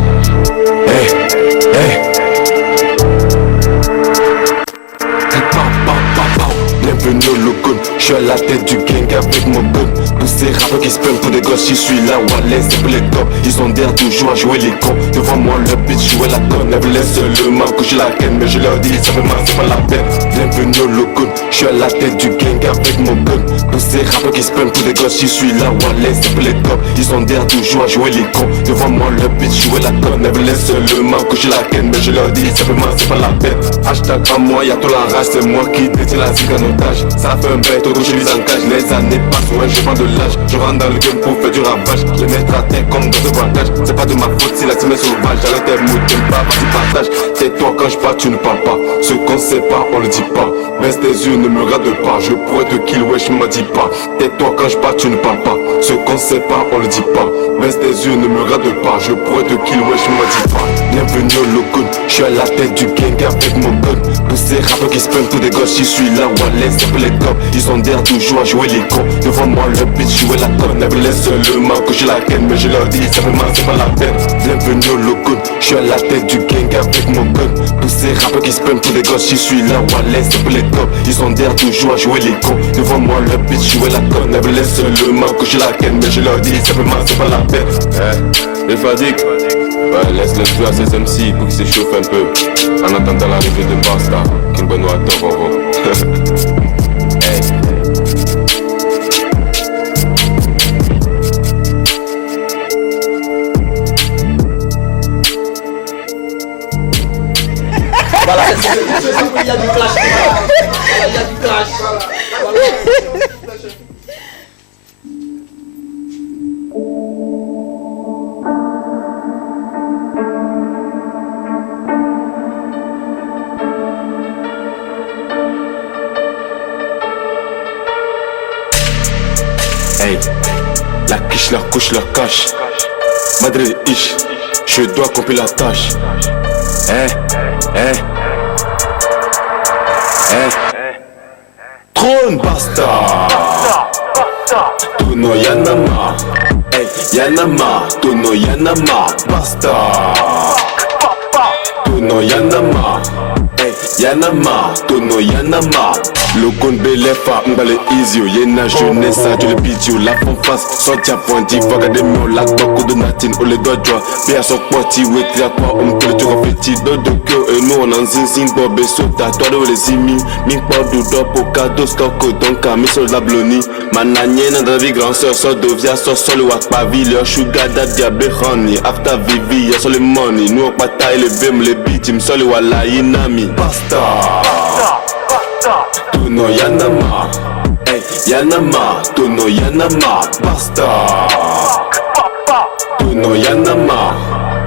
Bienvenue au Logon, je suis à la tête du gang avec mon gun. Tous ces rappeurs qui se prennent pour des gosses, je suis là où à l'aise, c'est pour les tops. Ils sont derrière toujours à jouer les cons. Devant moi le bitch jouer la conne. Elle voulait seulement coucher la ken, mais je leur dis ça fait mal, c'est pas la peine. Bienvenue au Logon, je suis à la tête du gang avec mon gun. Tous ces rappeurs qui se prennent pour des gosses, je suis là où à l'aise, c'est pour les tops. Ils sont derrière toujours à jouer les cons. Devant moi le bitch jouer la conne. Elle voulait seulement coucher la ken, mais je leur dis ça fait mal, c'est pas la peine. Hashtag à moi, y'a toute la rage, c'est moi qui détient la zig en otage. Ça fait un bel bête, au je lui engage. Les années passent, ouais, je prends de l'âge. Je rentre dans le game pour faire du ravage. Les mettre à terre comme dans ce braquage. C'est pas de ma faute si la team est sauvage. J'arrête tes mots, t'aimes pas, vas-y partage. Tais-toi quand je parle, tu ne parles pas. Ce qu'on sait pas, on le dit pas. Baisse tes yeux, ne me regarde pas. Je pourrais te kill, ouais, je m'en dis pas. Tais-toi quand je parle, tu ne parles pas. Ce qu'on sait pas, on le dit pas. Baisse tes yeux, ne me regarde pas. Je pourrais te kill, ouais, je m'en dis pas. Bienvenue au local, je suis à la tête du gang avec mon gun. Tous ces rappeurs qui spam pour des gosses, j'y suis là, Wallace, c'est pour les cops. Ils sont derrière toujours à jouer les cons. Devant moi, le bitch jouer la conne. Elle me laisse seulement que je la ken, mais je leur dis simplement c'est pas la peine. Bienvenue au local, je suis à la tête du gang avec mon gun. Tous ces rappeurs qui spam pour des gosses, j'y suis là, Wallace, c'est pour les cops. Ils sont derrière toujours à jouer les cons. Devant moi, le bitch jouer la conne. Elle me laisse seulement que je la ken, mais je leur dis simplement c'est pas la peine. Les fatigue. Ouais, laisse le feu à ces MC pour qu'ils s'échauffent un peu. En attendant l'arrivée de Basta, King Benoît Tororo. Hey. Voilà, il y a du clash. Il y a du clash. Hey, la quiche, leur couche, leur cache. Madrid ish, je dois accomplir la tâche. Hey, hey, hey. Trône, basta. Tono Yanama. Hey, Yanama. Tono Yanama. Basta. Tono Yanama. Hey, Yanama. Tono Yanama. Le compte Belefa, m'bale easy, yena jeunesse, je le bidou, la femme face, sorti à point divaga des mions, la coco de natine, ou les doigts droits, bien son poiti, ou et à quoi, on peut le tour petit, de que, et nous on en zin, bob et sota, toi de les imi, ming pas du dop, au cadeau, stocko, donc à mis sur la bloni, mananienne, dans la vie, grand sœur, sort de via, sort sur le wak paville, sugar dad, diable, honey, after vivi, y'a sur les money, nous on bataille, les bim, les beats, sur le wala, inami, basta. Tono Yanama, hey, Yanama, Tono Yanama, basta. Tono Yanama,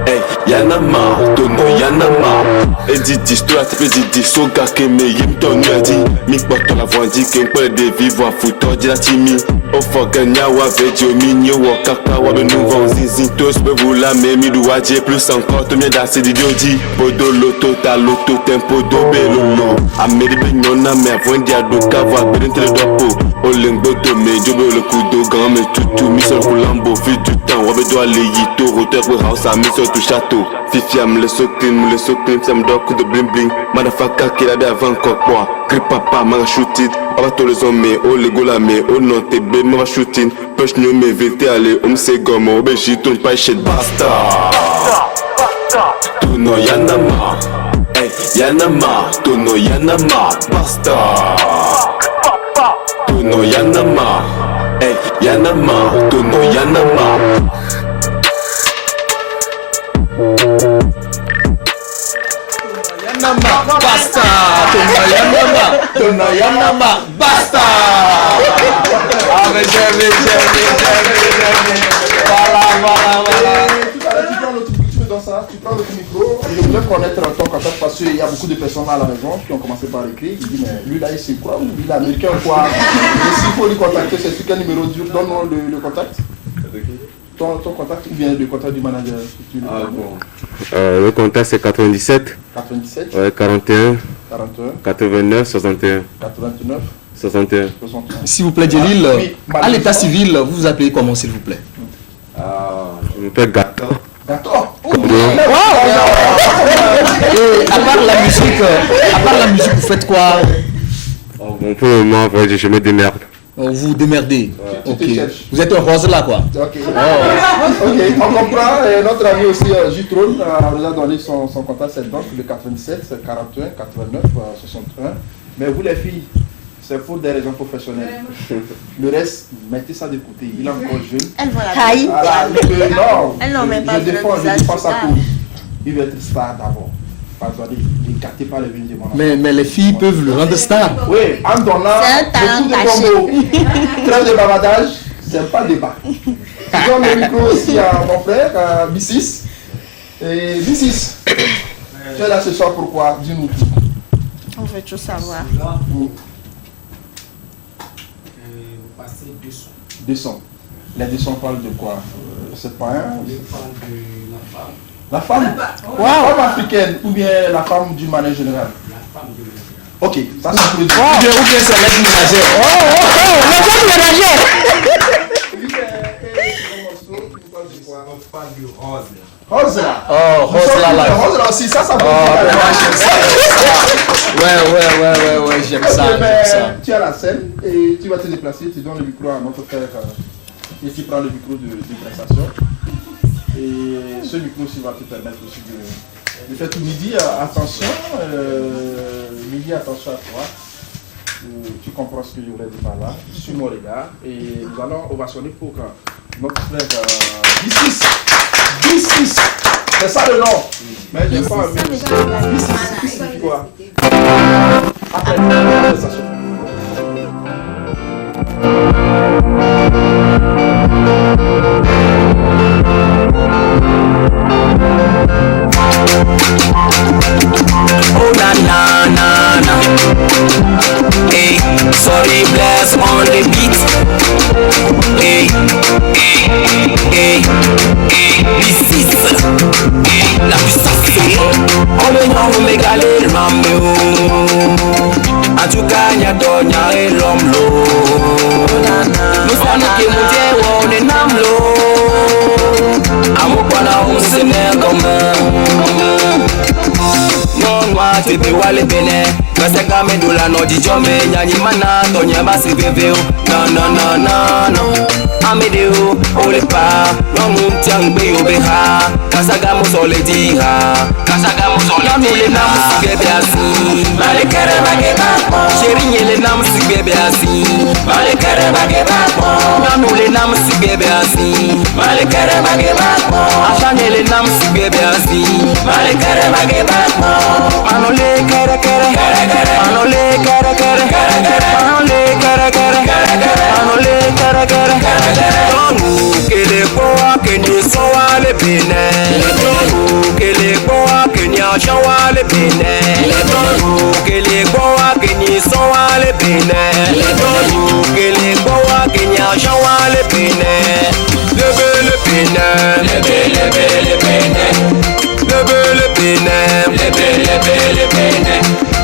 hey, Yanama, Tono Yanama. Editi, stola, te pediti, soga, keme, yim, ton yadi. Mik, bato, la voindi, ken, pole de vivre, foutor, di la timi. O foganya, wave, dio, minyo, wakaka, wabe, nouveau, zinzin, tous, be, vous la, me, mi, douadje, plus encore, te mien, d'assez, d'idiodi. Podo, loto, ta, loto, tempo, do, belolo. Amedi, benyona, me, voindi, adoka, voa, bedente, le dopo. Olengo, do, me, jobe, le coudo, grand, me, toutou, mi, sol, roulambo, fil du temps, wabe, doa, le yito, roteur, house, a, mi, sol, tout château. Fifiam, le sokin, ça me donne coup de bling bling. Madafaka, qu'il a d'avant, quoi. Grip papa, m'a shootit. Abato les hommes, oh les golamé, oh non, t'es bé, m'a shooting. Push nous, mais vite, allez, c'est gomme, oh, béji, tourne pas, shit, basta. Tono Yanama, hey, Yanama, Tono Yanama, basta. Tono Yanama, hey, Yanama, Tono Yanama. Yanama, basta. Tono Yanama, basta. Ah, mais j'aime. Voilà. Tu prends le micro, je voulais connaître ton contact parce qu'il y a beaucoup de personnes à la maison qui ont commencé par écrire. Il dit, mais lui là, il sait quoi, ou il est américain ou quoi. Et s'il faut lui contacter, c'est sur quel numéro dur? Donne-nous le contact. Ton contact ou bien le contact du manager? Ah bon. Le contact c'est 97. 97. Ouais, 41. 41. 89, 61. 89. 61. S'il vous plaît, Djelil, à l'état civil, vous vous appelez comment, s'il vous plaît? Je m'appelle Gato. D'accord. Et à part la musique, vous faites quoi? Bon, pour le moment, je me démerde. Vous vous démerdez. Tu Ok. te cherches. Vous êtes un rose là, quoi. Ok. Ok, on comprend. Et notre ami aussi, Jutron, nous a donné son contact, c'est donc le 97, 41, 89, 61. Mais vous les filles, c'est pour des raisons professionnelles. Le reste, mettez ça de côté. Il est encore jeune. Elles vont la taille. Non, Elles n'ont même pas je défends ça pour. Il veut être star d'abord. pas gâté par les vignes de mon Mais les filles peuvent le rendre star. Oui, en donnant C'est un talent beaucoup de caché. combos. Trêve de bavardage, c'est pas le débat. Je donne le micro aussi à mon frère, à B6. Et B6, tu es là ce soir pourquoi? Dis-nous tout. On veut tout savoir. Vous passez deux sons. Deux sons. Les deux sons parlent de quoi? 7.1. Ils parlent de la femme. La femme? Wow. La femme africaine ou bien la femme du manière générale? La femme de la Ok, ça c'est pour le dire. Ou bien c'est l'aide ménagère. On parle de rose. Rose là. Oh, Rose là. Rose là aussi, ça peut Ouais, j'aime ça. Tu as la scène et tu vas te déplacer, tu donnes le micro à notre frère et tu prends le micro de prestation. Et ce micro aussi va te permettre aussi de faire tout midi. Attention, midi, attention à toi. Tu comprends ce que je voulais dire par là. Suis mon regard et nous allons ovationner pour notre frère B6. C'est ça le nom. Mais j'ai pas vu. B6 c'est quoi? Après la prestation. Oh na na na na. Hey, sorry bless on the beat. Hey, B6. La puissance. On le nom mégalé rameo. En tout cas, y'a donya et l'homme lo. Nous sommes qui mouillent, on est namlo. Amour pour la on se met comme non moi tu peux aller bene parce que me doula no di jome nyani mana to nyaba se bebe non amedeo ole pa no muntiang be obeha kasaga mo sole diha kasaga mo sole le nam si bebe asi male kare bage ba chéri le nam si bebe asi male kare bage ba no le nam si bebe asi male kare bage ba achane le nam si bebe asi male kare bage ba manole kare kare manole kare kare manole kare kare manole kare kare tonu kele boa keni sowale bene tonu kele boa keni ashawale bene tonu kele boa keni sowale bene tonu kele boa keni ashawale bene lebele bene lebele bele bene lebele bene lebele bele bene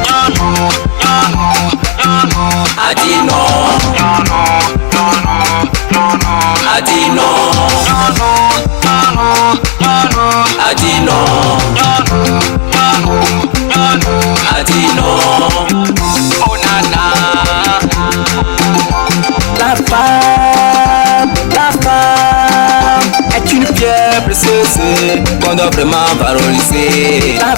nyano adino adino adino oh nana la femme est une pierre précieuse qu'on doit vraiment valoriser. La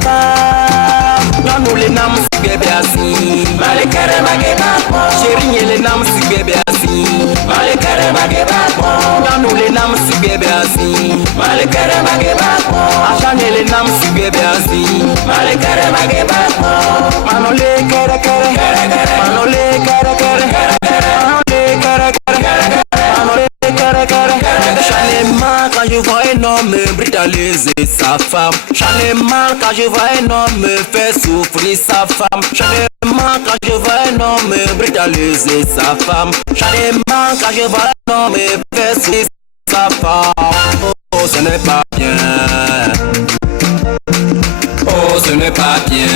femme non nous les nam si bébé assis male kare bage ba chéri les nam si bébé assis male kare bage ba non nous les nam si bébé assis male kare bage ba achane les nam si bébé assis male kare bage ba manole kare kare manole kare kare manole kare kare j'en ai marre quand je vois un homme brutaliser sa femme. J'en ai marre quand je vois un homme faire souffrir sa femme. J'en ai marre quand je vois un homme brutaliser sa femme. J'en ai marre quand je vois un homme faire souffrir sa femme. Oh, ce n'est pas bien. Oh, ce n'est pas bien.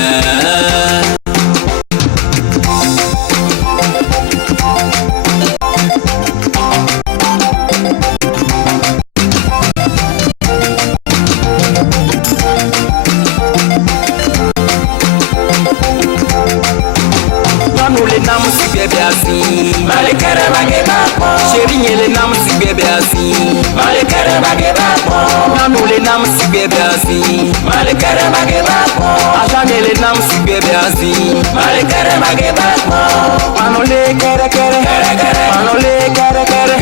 Male kare bage ba chéri les nam si bébé asi male kare bage ba nanou les nam si bébé asi male kare bage ba achane les nam si bébé asi male kare bage ba manole kare kare manole kare kare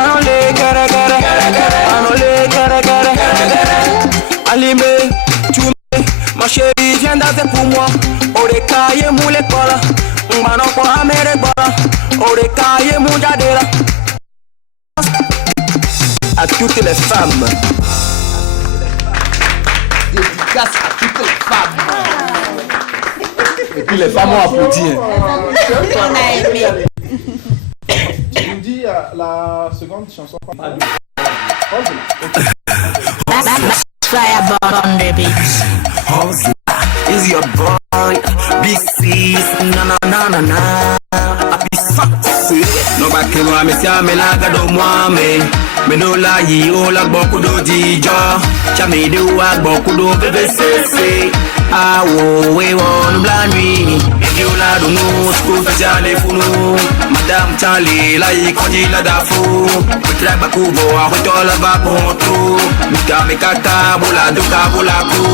manole kare kare manole kare kare alime agenda c'est pour moi. Oreka ye moule kola. Mbano kwa hamere bola. Oreka ye moujadela. À toutes les femmes. Dédicace à toutes les femmes. Et puis les femmes ont applaudi. On a aimé. Je vous dis la seconde chanson. Hustler is your boy. Big C, na. Happy success. No back in my sia me la gado moi me no la yi o la beaucoup do dijo. Chame de wa beaucoup do VVCC. Ah wo we won bla nuit. You la do no school fa jale funu. Madame Charlie la yi konji la da fu. Tra ba ku bo a to la ba pontu. Mika me kata bola do ka bola ku.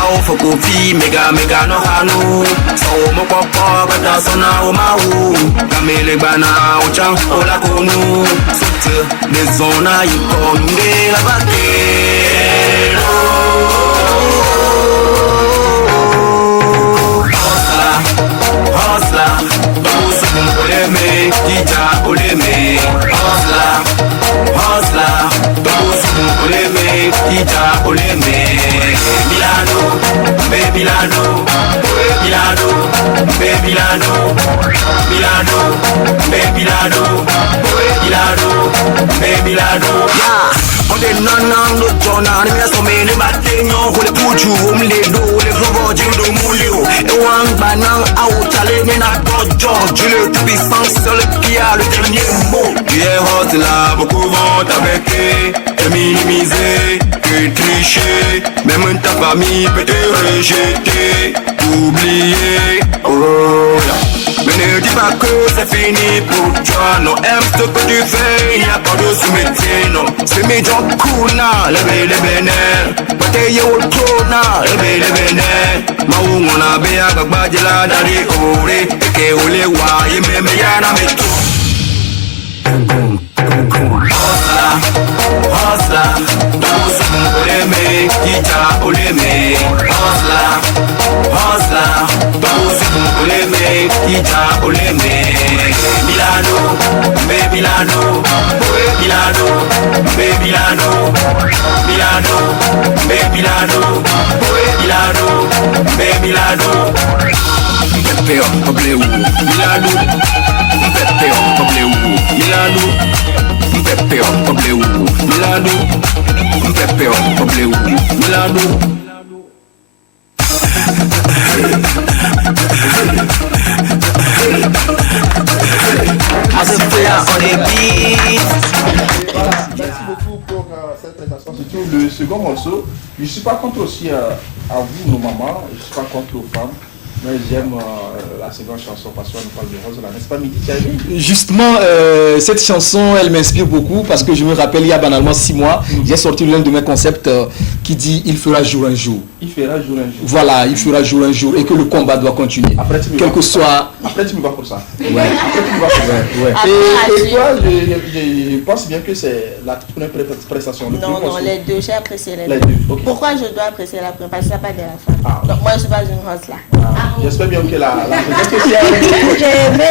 Ao fo ko fi mega no hanu. So mo popo ba da sona o ma u. Kamele bana o chan o la konu. Sote les zona yi konde la vaquero. Hustler, tous oleme, Dija oleme. Hustler, tous oleme, Dija oleme. Milano, Milano, Milano, Milano, Milano, Milano, Milano. Yeah. On est non, le journal, mais son mène matin, on les bouchou, on les dos, les gros du moulio. Et on banan, à outralé, mais n'a pas de George, le tout puissant, seul qui a le dernier mot. Hier, hot là, beaucoup vont avec et minimiser, que tricher. Même ta famille peut te rejeter, oublier. Oh là. Mais ne dis pas que c'est fini pour toi, non, aime ce que tu fais, il n'y a pas de sous-métier, non. C'est mes gens cool, na, levez les bénins. Bataille au trône, levez les bénins. Maou, on a bien, Bagbadjela, Dari, Ore, et que Ole, wa, et même Yana, mais tout. Hustler, tous oleme, Dija oleme. Hustler, tous oleme, Dija oleme. Milano, Milano, Milano, Milano, Milano, Milano, Milano. Pepeo, Pobleu, Milano. Pepeo, Pobleu, Milano. Pepeo, Pobleu, Milano. Pepeo, Pobleu, Milano. Merci beaucoup pour cette présentation. Surtout le second morceau. Je ne suis pas contre aussi à vous, nos mamans. Je ne suis pas contre aux femmes. Mais j'aime la seconde chanson parce qu'on nous parle de rose là, n'est-ce pas, Midi? Justement, cette chanson, elle m'inspire beaucoup parce que je me rappelle, il y a banalement 6 mois, j'ai sorti l'un de mes concepts qui dit « Il fera jour un jour ». Il fera jour un jour. Voilà, il fera jour un jour et que le combat doit continuer. Après, tu me quel que soit... Après, tu me vas pour ça. Ouais. Après, tu me vas pour ça. Ouais. Et toi, je pense bien que c'est la première prestation. Non, les deux, j'ai apprécié les deux. Okay. Pourquoi je dois apprécier la première? Parce que ça n'a pas de la femme. Ah, donc moi, je ne suis pas une rose là. J'espère bien que la présence spéciale. J'ai aimé.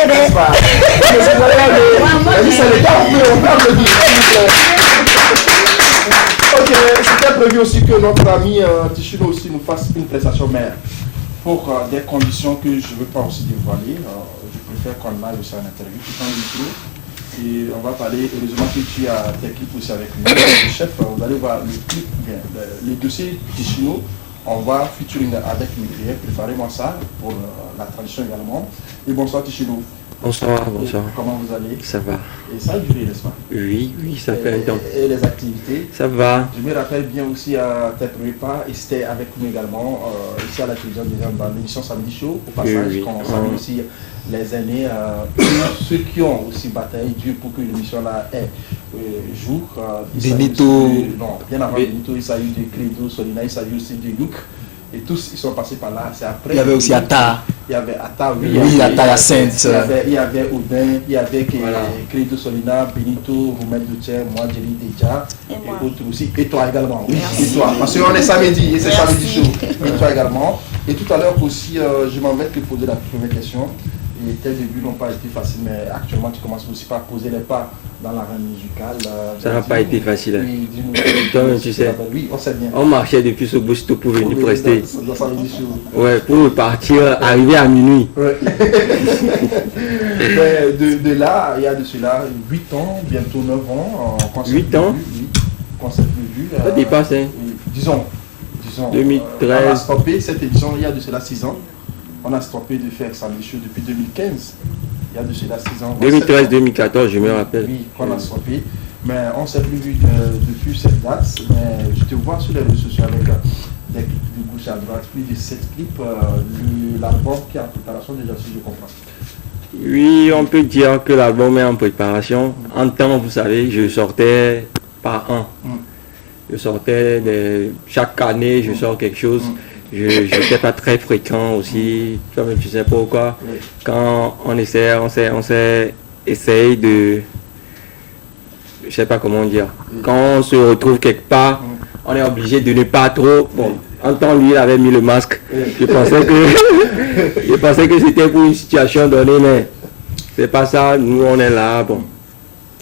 Ok, c'était prévu aussi que notre ami Tichino aussi nous fasse une prestation, mais pour des conditions que je ne veux pas aussi dévoiler, je préfère qu'on aille aussi en interview, tout en micro. Et on va parler, heureusement que tu as tes clips aussi avec nous, le chef, vous allez voir le clip, les dossiers Tichino. On va featuring avec Miguel, préparez-moi ça pour la tradition également. Et bonsoir Tichino. Bonsoir, bonsoir. Comment vous allez? Ça va. Et ça a duré, n'est-ce pas? Oui, ça fait un temps. Et les activités? Ça va. Je me rappelle bien aussi à tes premiers pas, et c'était avec nous également, ici à la télévision, dans l'émission Samedi Show, au passage, oui. qu'on salue aussi les aînés, ceux qui ont aussi bataillé dur pour que l'émission-là ait jour. Benito. Non, bien avant Benito, il s'agit de Credo, Solina, il s'agit aussi de Youk. Et tous ils sont passés par là. C'est après. Il y avait aussi Atta. Il y avait Atta, oui. Oui, Atta la Sainte. Il y avait Audin, il y avait Credo Solina, Benito, Romain Doutier, moi, Jerry Deja, et autres aussi. Et toi également. Oui, et toi. Parce qu'on est samedi, et c'est samedi chaud. Et toi également. Et tout à l'heure aussi, je m'en vais te poser la première question. Et tes débuts n'ont pas été faciles, mais actuellement tu commences aussi par poser les pas dans l'arène musicale. Ça n'a pas été facile. Oui, dis-nous. Toi, tu sais, oui, on sait bien. on marchait depuis ce Bousto pour venir prester. Dans sa émission. Ouais, pour partir, arriver à minuit. Ouais. Mais de là, il y a de cela 8 ans, bientôt 9 ans. 8 ans qu'on s'est plus vu. Ça dépasse, hein. Disons. 2013. On a stoppé cette édition il y a de cela 6 ans. On a stoppé de faire ça depuis 2015. Il y a de cela 6 ans. 2013-2014, je me rappelle. Oui, qu'on a stoppé. Mais on ne s'est plus vu depuis cette date. Mais je te vois sur les réseaux sociaux avec des clips de gauche à droite, plus de 7 clips. L'album qui est en préparation déjà, si je comprends. Oui, on peut dire que l'album est en préparation. En temps, vous savez, je sortais par an. Je sortais chaque année, je sors quelque chose. Je n'étais pas très fréquent aussi. Toi-même, tu sais pourquoi. Quand on essaie de... Je sais pas comment dire. Quand on se retrouve quelque part, on est obligé de ne pas trop... Bon, en temps, lui, il avait mis le masque. Je pensais que c'était pour une situation donnée, mais c'est pas ça. Nous, on est là. Bon,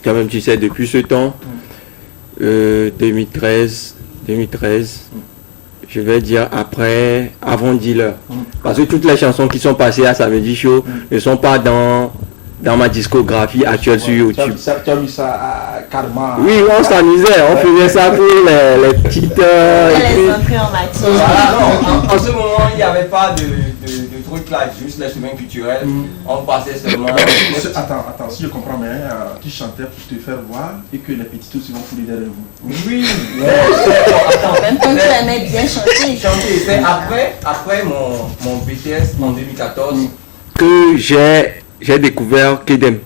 quand même, tu sais, depuis ce temps, 2013, je vais dire avant Dealer. Parce que toutes les chansons qui sont passées à Samedi Show ne sont pas dans ma discographie actuelle sur YouTube. Tu as mis ça à Karma. Oui, on s'amusait, on faisait ça pour les petites... les entrées en matière. Voilà, en ce moment, il n'y avait pas de trucs là, juste les semaines culturelles. On passait seulement... Attends, si je comprends bien, tu chantais pour te faire voir et que les petites aussi vont couler derrière vous. Oui, Même quand tu aimais bien chanter. C'est après mon BTS en 2014 que j'ai découvert Kedem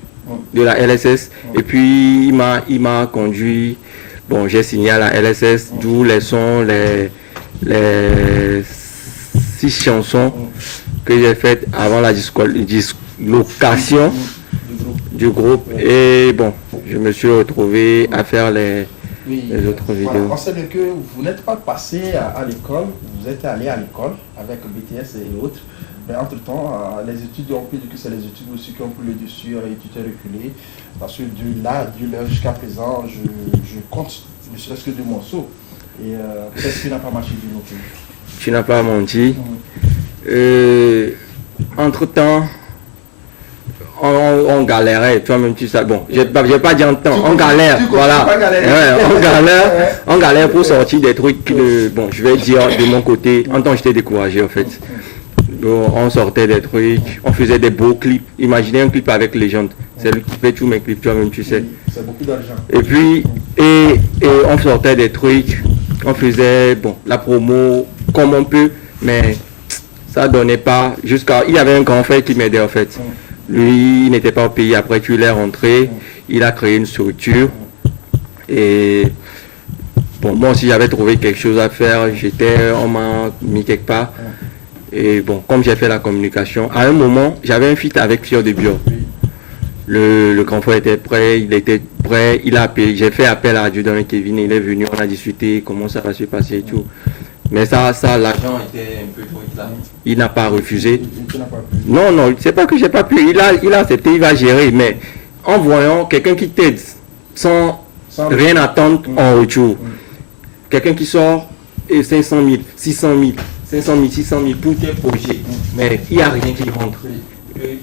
de la LSS et puis il m'a conduit. Bon, j'ai signé à la LSS, d'où les sons, les 6 chansons que j'ai faites avant la dislocation du groupe. Et bon, je me suis retrouvé à faire les autres vidéos. On sait bien que vous n'êtes pas passé à l'école, vous êtes allé à l'école avec BTS et autres. Mais entre-temps, les études, on peut dire que c'est les études aussi qui ont pris le dessus et tu t'es reculé. Parce que de là jusqu'à présent, je compte ne serait-ce que 2 morceaux. Et qu'est-ce qui n'a pas marché du non plus? Tu n'as pas menti. Entre-temps, on galérait, toi-même tu sais. Bon, j'ai pas dit en temps, on galère, voilà. On galère pour sortir des trucs, bon, je vais dire de mon côté, en temps j'étais découragé en fait. On sortait des trucs, on faisait des beaux clips. Imaginez un clip avec Légende. C'est lui qui fait tous mes clips, toi-même, tu sais. C'est beaucoup d'argent. Et puis, et on sortait des trucs, on faisait la promo comme on peut, mais ça donnait pas. Il y avait un grand frère qui m'aidait en fait. Lui, il n'était pas au pays. Après, tu l'es rentré, il a créé une structure. Et bon, moi aussi, j'avais trouvé quelque chose à faire. On m'a mis quelque part. Et bon, comme j'ai fait la communication, à un moment, j'avais un feat avec Fior de Bio. Le grand frère était prêt, il a appelé, j'ai fait appel à Adjudant et Kevin, il est venu, on a discuté comment ça va se passer et tout. Mais ça, l'argent était un peu trop là. Il n'a pas refusé. Non, c'est pas que j'ai pas pu, il a accepté, il va gérer, mais en voyant quelqu'un qui t'aide sans rien attendre en retour, quelqu'un qui sort et 500 000, 600 000, 500 000, 600 000 pour tes projets, mais il n'y a rien qui rentre.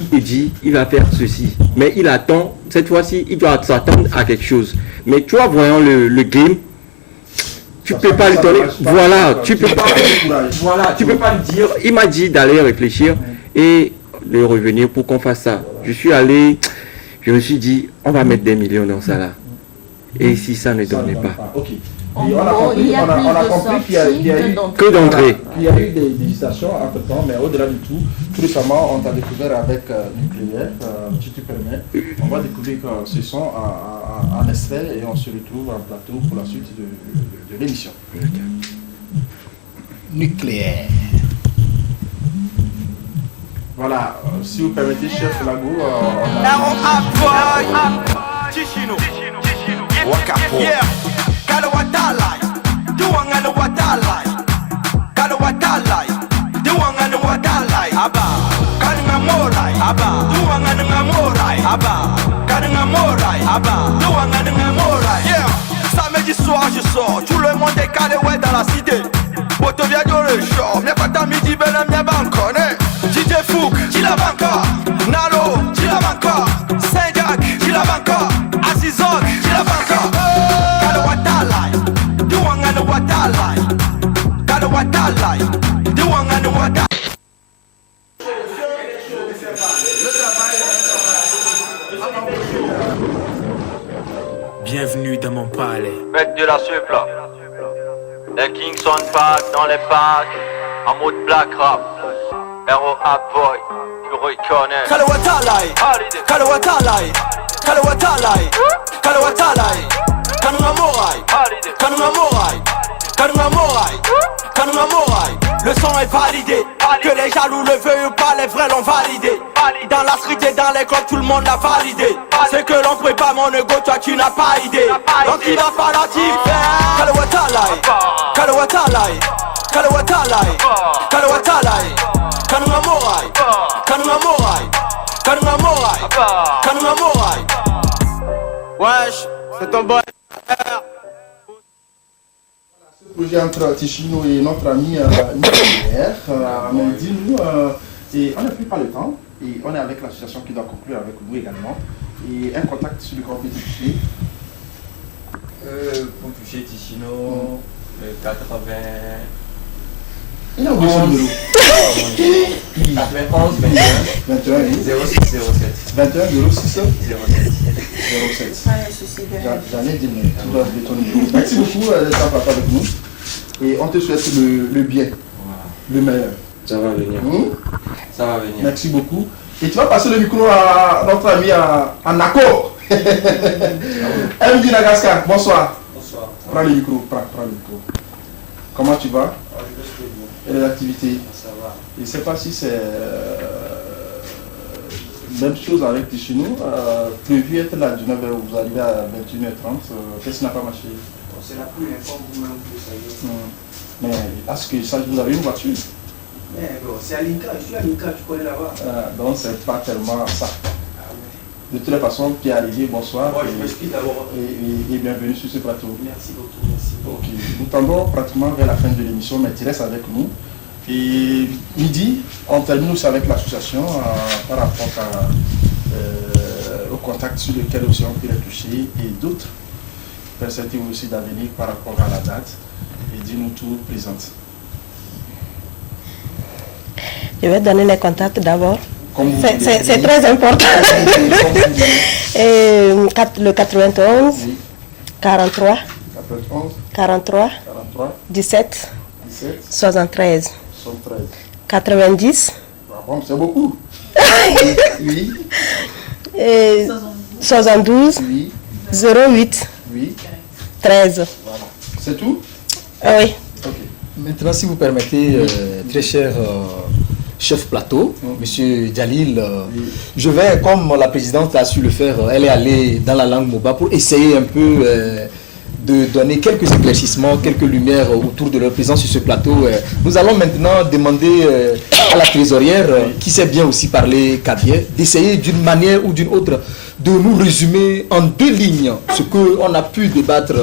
Il te dit, il va faire ceci, mais il attend, cette fois-ci, il doit s'attendre à quelque chose. Mais toi, voyant le game, tu peux pas lui donner, tu peux pas lui dire, il m'a dit d'aller réfléchir et de revenir pour qu'on fasse ça. Je suis allé, je me suis dit, on va mettre des millions dans ça là. Et si ça ne donnait pas. Et on a compris qu'il y a eu que d'entrée. Il y a eu des hésitations entre temps, mais au-delà du tout, tout récemment, on t'a découvert avec Nucléaire. Si tu permets, on va découvrir ce son en extrait et on se retrouve en plateau pour la suite de l'émission. Nucléaire. Voilà, si vous permettez, chef Lago, Kalo watalai, duwanga no watalai, kalo watalai, duwanga no Abba, Kadanga Morai, Abba, Luanga Morai. Yeah, samedi soir je sors, tout le monde est calé ouais dans la cité. Boto via le show, mais pas ta midi ben mia bancone. DJ Fouk, Gila Banca, Nalo, Gila Banca, Saint-Jacques, Gila Banca, Azizok, Gila Banca. Kada watalai, duanga no watalai. Kada watalai, duanga no watalai. Bienvenue dans mon palais. Faites de la sup là. Les Kingston Park dans les parcs, en mode black rap. R.O.A. Boy, tu reconnais. Kalawatalai, Kalawatalai, Kalawatalai, Kalawatalai, Kanuamorai, Kanuamorai, Kanuamorai, Kanuamorai. Le son est validé, que les jaloux le veuillent pas, les vrais l'ont validé. Dans la street et dans les clubs, tout le monde l'a validé. C'est que l'on prépare mon ego, toi tu n'as pas idée. Donc il va falloir t'y faire. Kalawatalai, Kalawatalai, Kalawatalai, Kalawatalai, Kanuamorai, Kanuamorai, Kanuamorai, Kanuamorai. Wesh, c'est ton boy. Projet entre Ticino et notre ami Nicolas, dis-nous, et on n'a plus pas le temps, et on est avec l'association qui doit conclure avec vous également, et un contact sur lequel on peut toucher. Pour toucher Ticino, 80... Il a oublié son numéro. 91 21 21 06 07 21 06 07. Pas de souci de J'en ai dit, mais tu dois oublier ton numéro. Merci beaucoup d'être papa avec nous. Et on te souhaite le bien, le meilleur. Ça va venir. Ça va venir. Merci beaucoup. Et tu vas passer le micro à notre ami en accord. MD Nagaska, bonsoir. Bonsoir. Prends le micro, prends le micro. Comment tu vas? Et les activités? Ça va. Je ne sais pas si c'est même chose avec Ticino. Prévu être là du 9h, vous arrivez à 21h30. Qu'est-ce qui n'a pas marché? C'est la pluie, comme vous-même vous savez. Mais est-ce que ça, vous avez une voiture? Mais bon, c'est à Linka, je suis à Linka, tu connais là-bas. Donc c'est pas tellement ça. De toutes les façons, Pierre Arrivé, bonsoir. Moi, je m'explique d'abord. Et bienvenue sur ce plateau. Merci beaucoup, merci. Ok, nous tendons pratiquement vers la fin de l'émission, mais tu restes avec nous. Et midi, on termine aussi avec l'association par rapport au contact sur lequel aussi on peut les toucher et d'autres perspectives aussi d'avenir par rapport à la date. Et dis-nous tout présente. Je vais donner les contacts d'abord. C'est très important. Et, le 91, oui. 43, 43, 17, 73, 90. C'est beaucoup. Oui. Et 72, oui. 08, oui. 13. Voilà. C'est tout? Oui. Okay. Maintenant, si vous permettez, très cher chef plateau, Monsieur Djalil, je vais, comme la présidente a su le faire, elle est allée dans la langue Moba pour essayer un peu de donner quelques éclaircissements, quelques lumières autour de leur présence sur ce plateau. Nous allons maintenant demander à la trésorière, qui sait bien aussi parler kabye, d'essayer d'une manière ou d'une autre de nous résumer en 2 lignes ce qu'on a pu débattre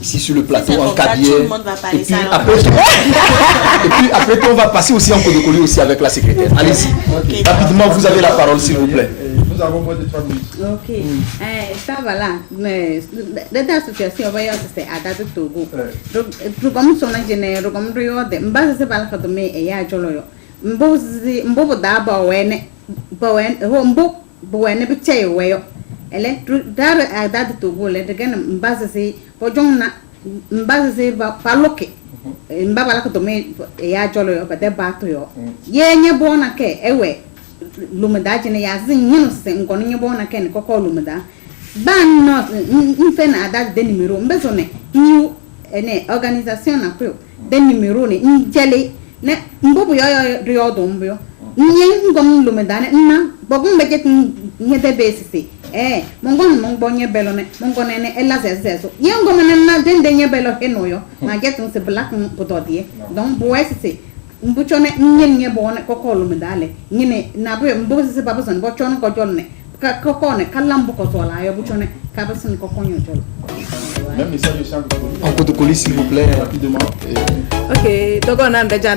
ici sur le plateau en kabye. Et puis après, on va passer aussi en codé aussi avec la secrétaire. Allez-y. Okay. Rapidement, vous avez la parole, s'il vous plaît. Nous avons moins de 3 minutes. Ok. Ça va là. Mais l'association c'est Adad Togo. Donc, comme son ingénieur, comme Rio, Mbaz se parle de me et ya Joloyo. Mbo d'abord, Bowen, picture way. Dar Adad Togo, let again Mbaz say, Pojona, Mbaz say, Paloke. Mbabala to me e ya Joloyo, but they're back to you. Ye born ke, ewe. Lumada jene ya zinyo se ngoni nyebona ken koko lumada ban no infe na ada de numero mbezone new ene organisation na pro de numero ne njele ne mbobu yo rio do mbyo nye ngom lumada ne na bogun bejet nye de besisi mongon nye belo ne mongon ne ela zezo ye ngom ne na de nye belo enoyo ma get se black potodie donc boesisi mbuchone nye bona kokolo medale nyine na bo mbo se baba son bochone ko jonne Même message aussi en Kotokoli, s'il vous plaît. Rapidement. Ok, donc on a déjà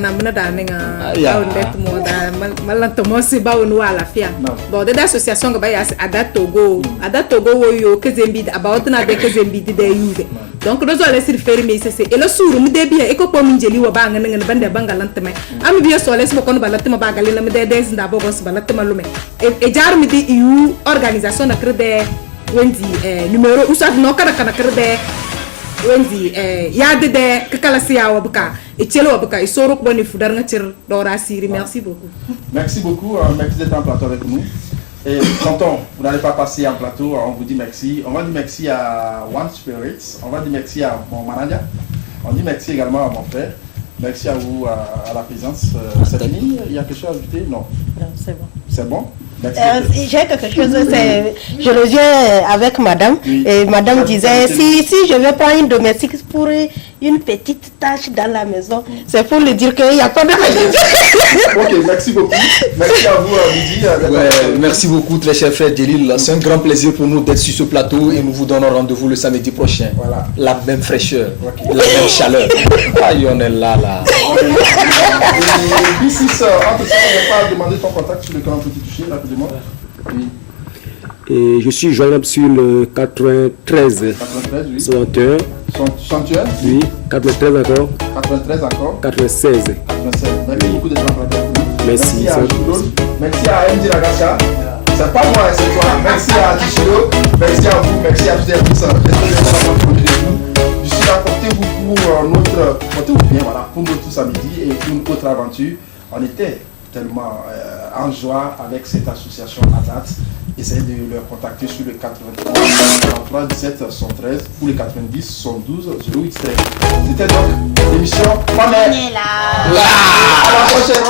bon, des associations qui Adat Togo, yo Kezembi, about na de Kezembi de Yude. Donc nous allons laisser faire mais c'est et le sourd me débie et ko pom njeli wa banga ngene bande bangalanteme. Ami bien so les mo kono balatema bagalina me de des ndabo bos balatema lume. Et jar mi di EU organisation na crede wendi numéro usat no kana crede wendi yade de kakala siya wabuka et chelo wabuka et soro ko boni fudar nga tir dora siri. Merci beaucoup. Merci beaucoup, merci d'être en plateau avec nous. Et tonton, vous n'allez pas passer en plateau, on vous dit merci. On va dire merci à One Spirits, on va dire merci à mon manager, on dit merci également à mon frère. Merci à vous, à la présence. Sabine, il y a quelque chose à ajouter? Non. Non, c'est bon. C'est bon? J'ai quelque chose, je reviens avec madame, oui. Et madame disait, si je vais prendre une domestique pour une petite tâche dans la maison, c'est pour lui dire qu'il n'y a pas de petite. Ok, merci beaucoup. Merci à vous, Midi. Ouais, merci beaucoup, très cher frère Djelil. C'est un grand plaisir pour nous d'être sur ce plateau et nous vous donnons rendez-vous le samedi prochain. Voilà. La même fraîcheur, la même chaleur. Aïe, on est là. Et ici, entre ça, on va pas demander ton contact sur le canal Petit Touché, rapidement. Oui. Et je suis joignable sur le 93 oui. 61. 61 Oui, 93 encore. 93 encore. 96. 96. Merci beaucoup d'être en plateau. Merci. Merci à Joulon. Merci à MD Lagacha. C'est pas moi, c'est toi. Merci à Tichiro. Merci à vous. Merci à tous et à tous. Je suis là, portez-vous pour portez-vous bien, voilà, pour notre samedi et pour une autre aventure. On était tellement en joie avec cette association ADAT. Essayez de leur contacter sur le 83 43 17 113 ou le 90 72 08 13. C'était donc l'émission On est là. À la prochaine.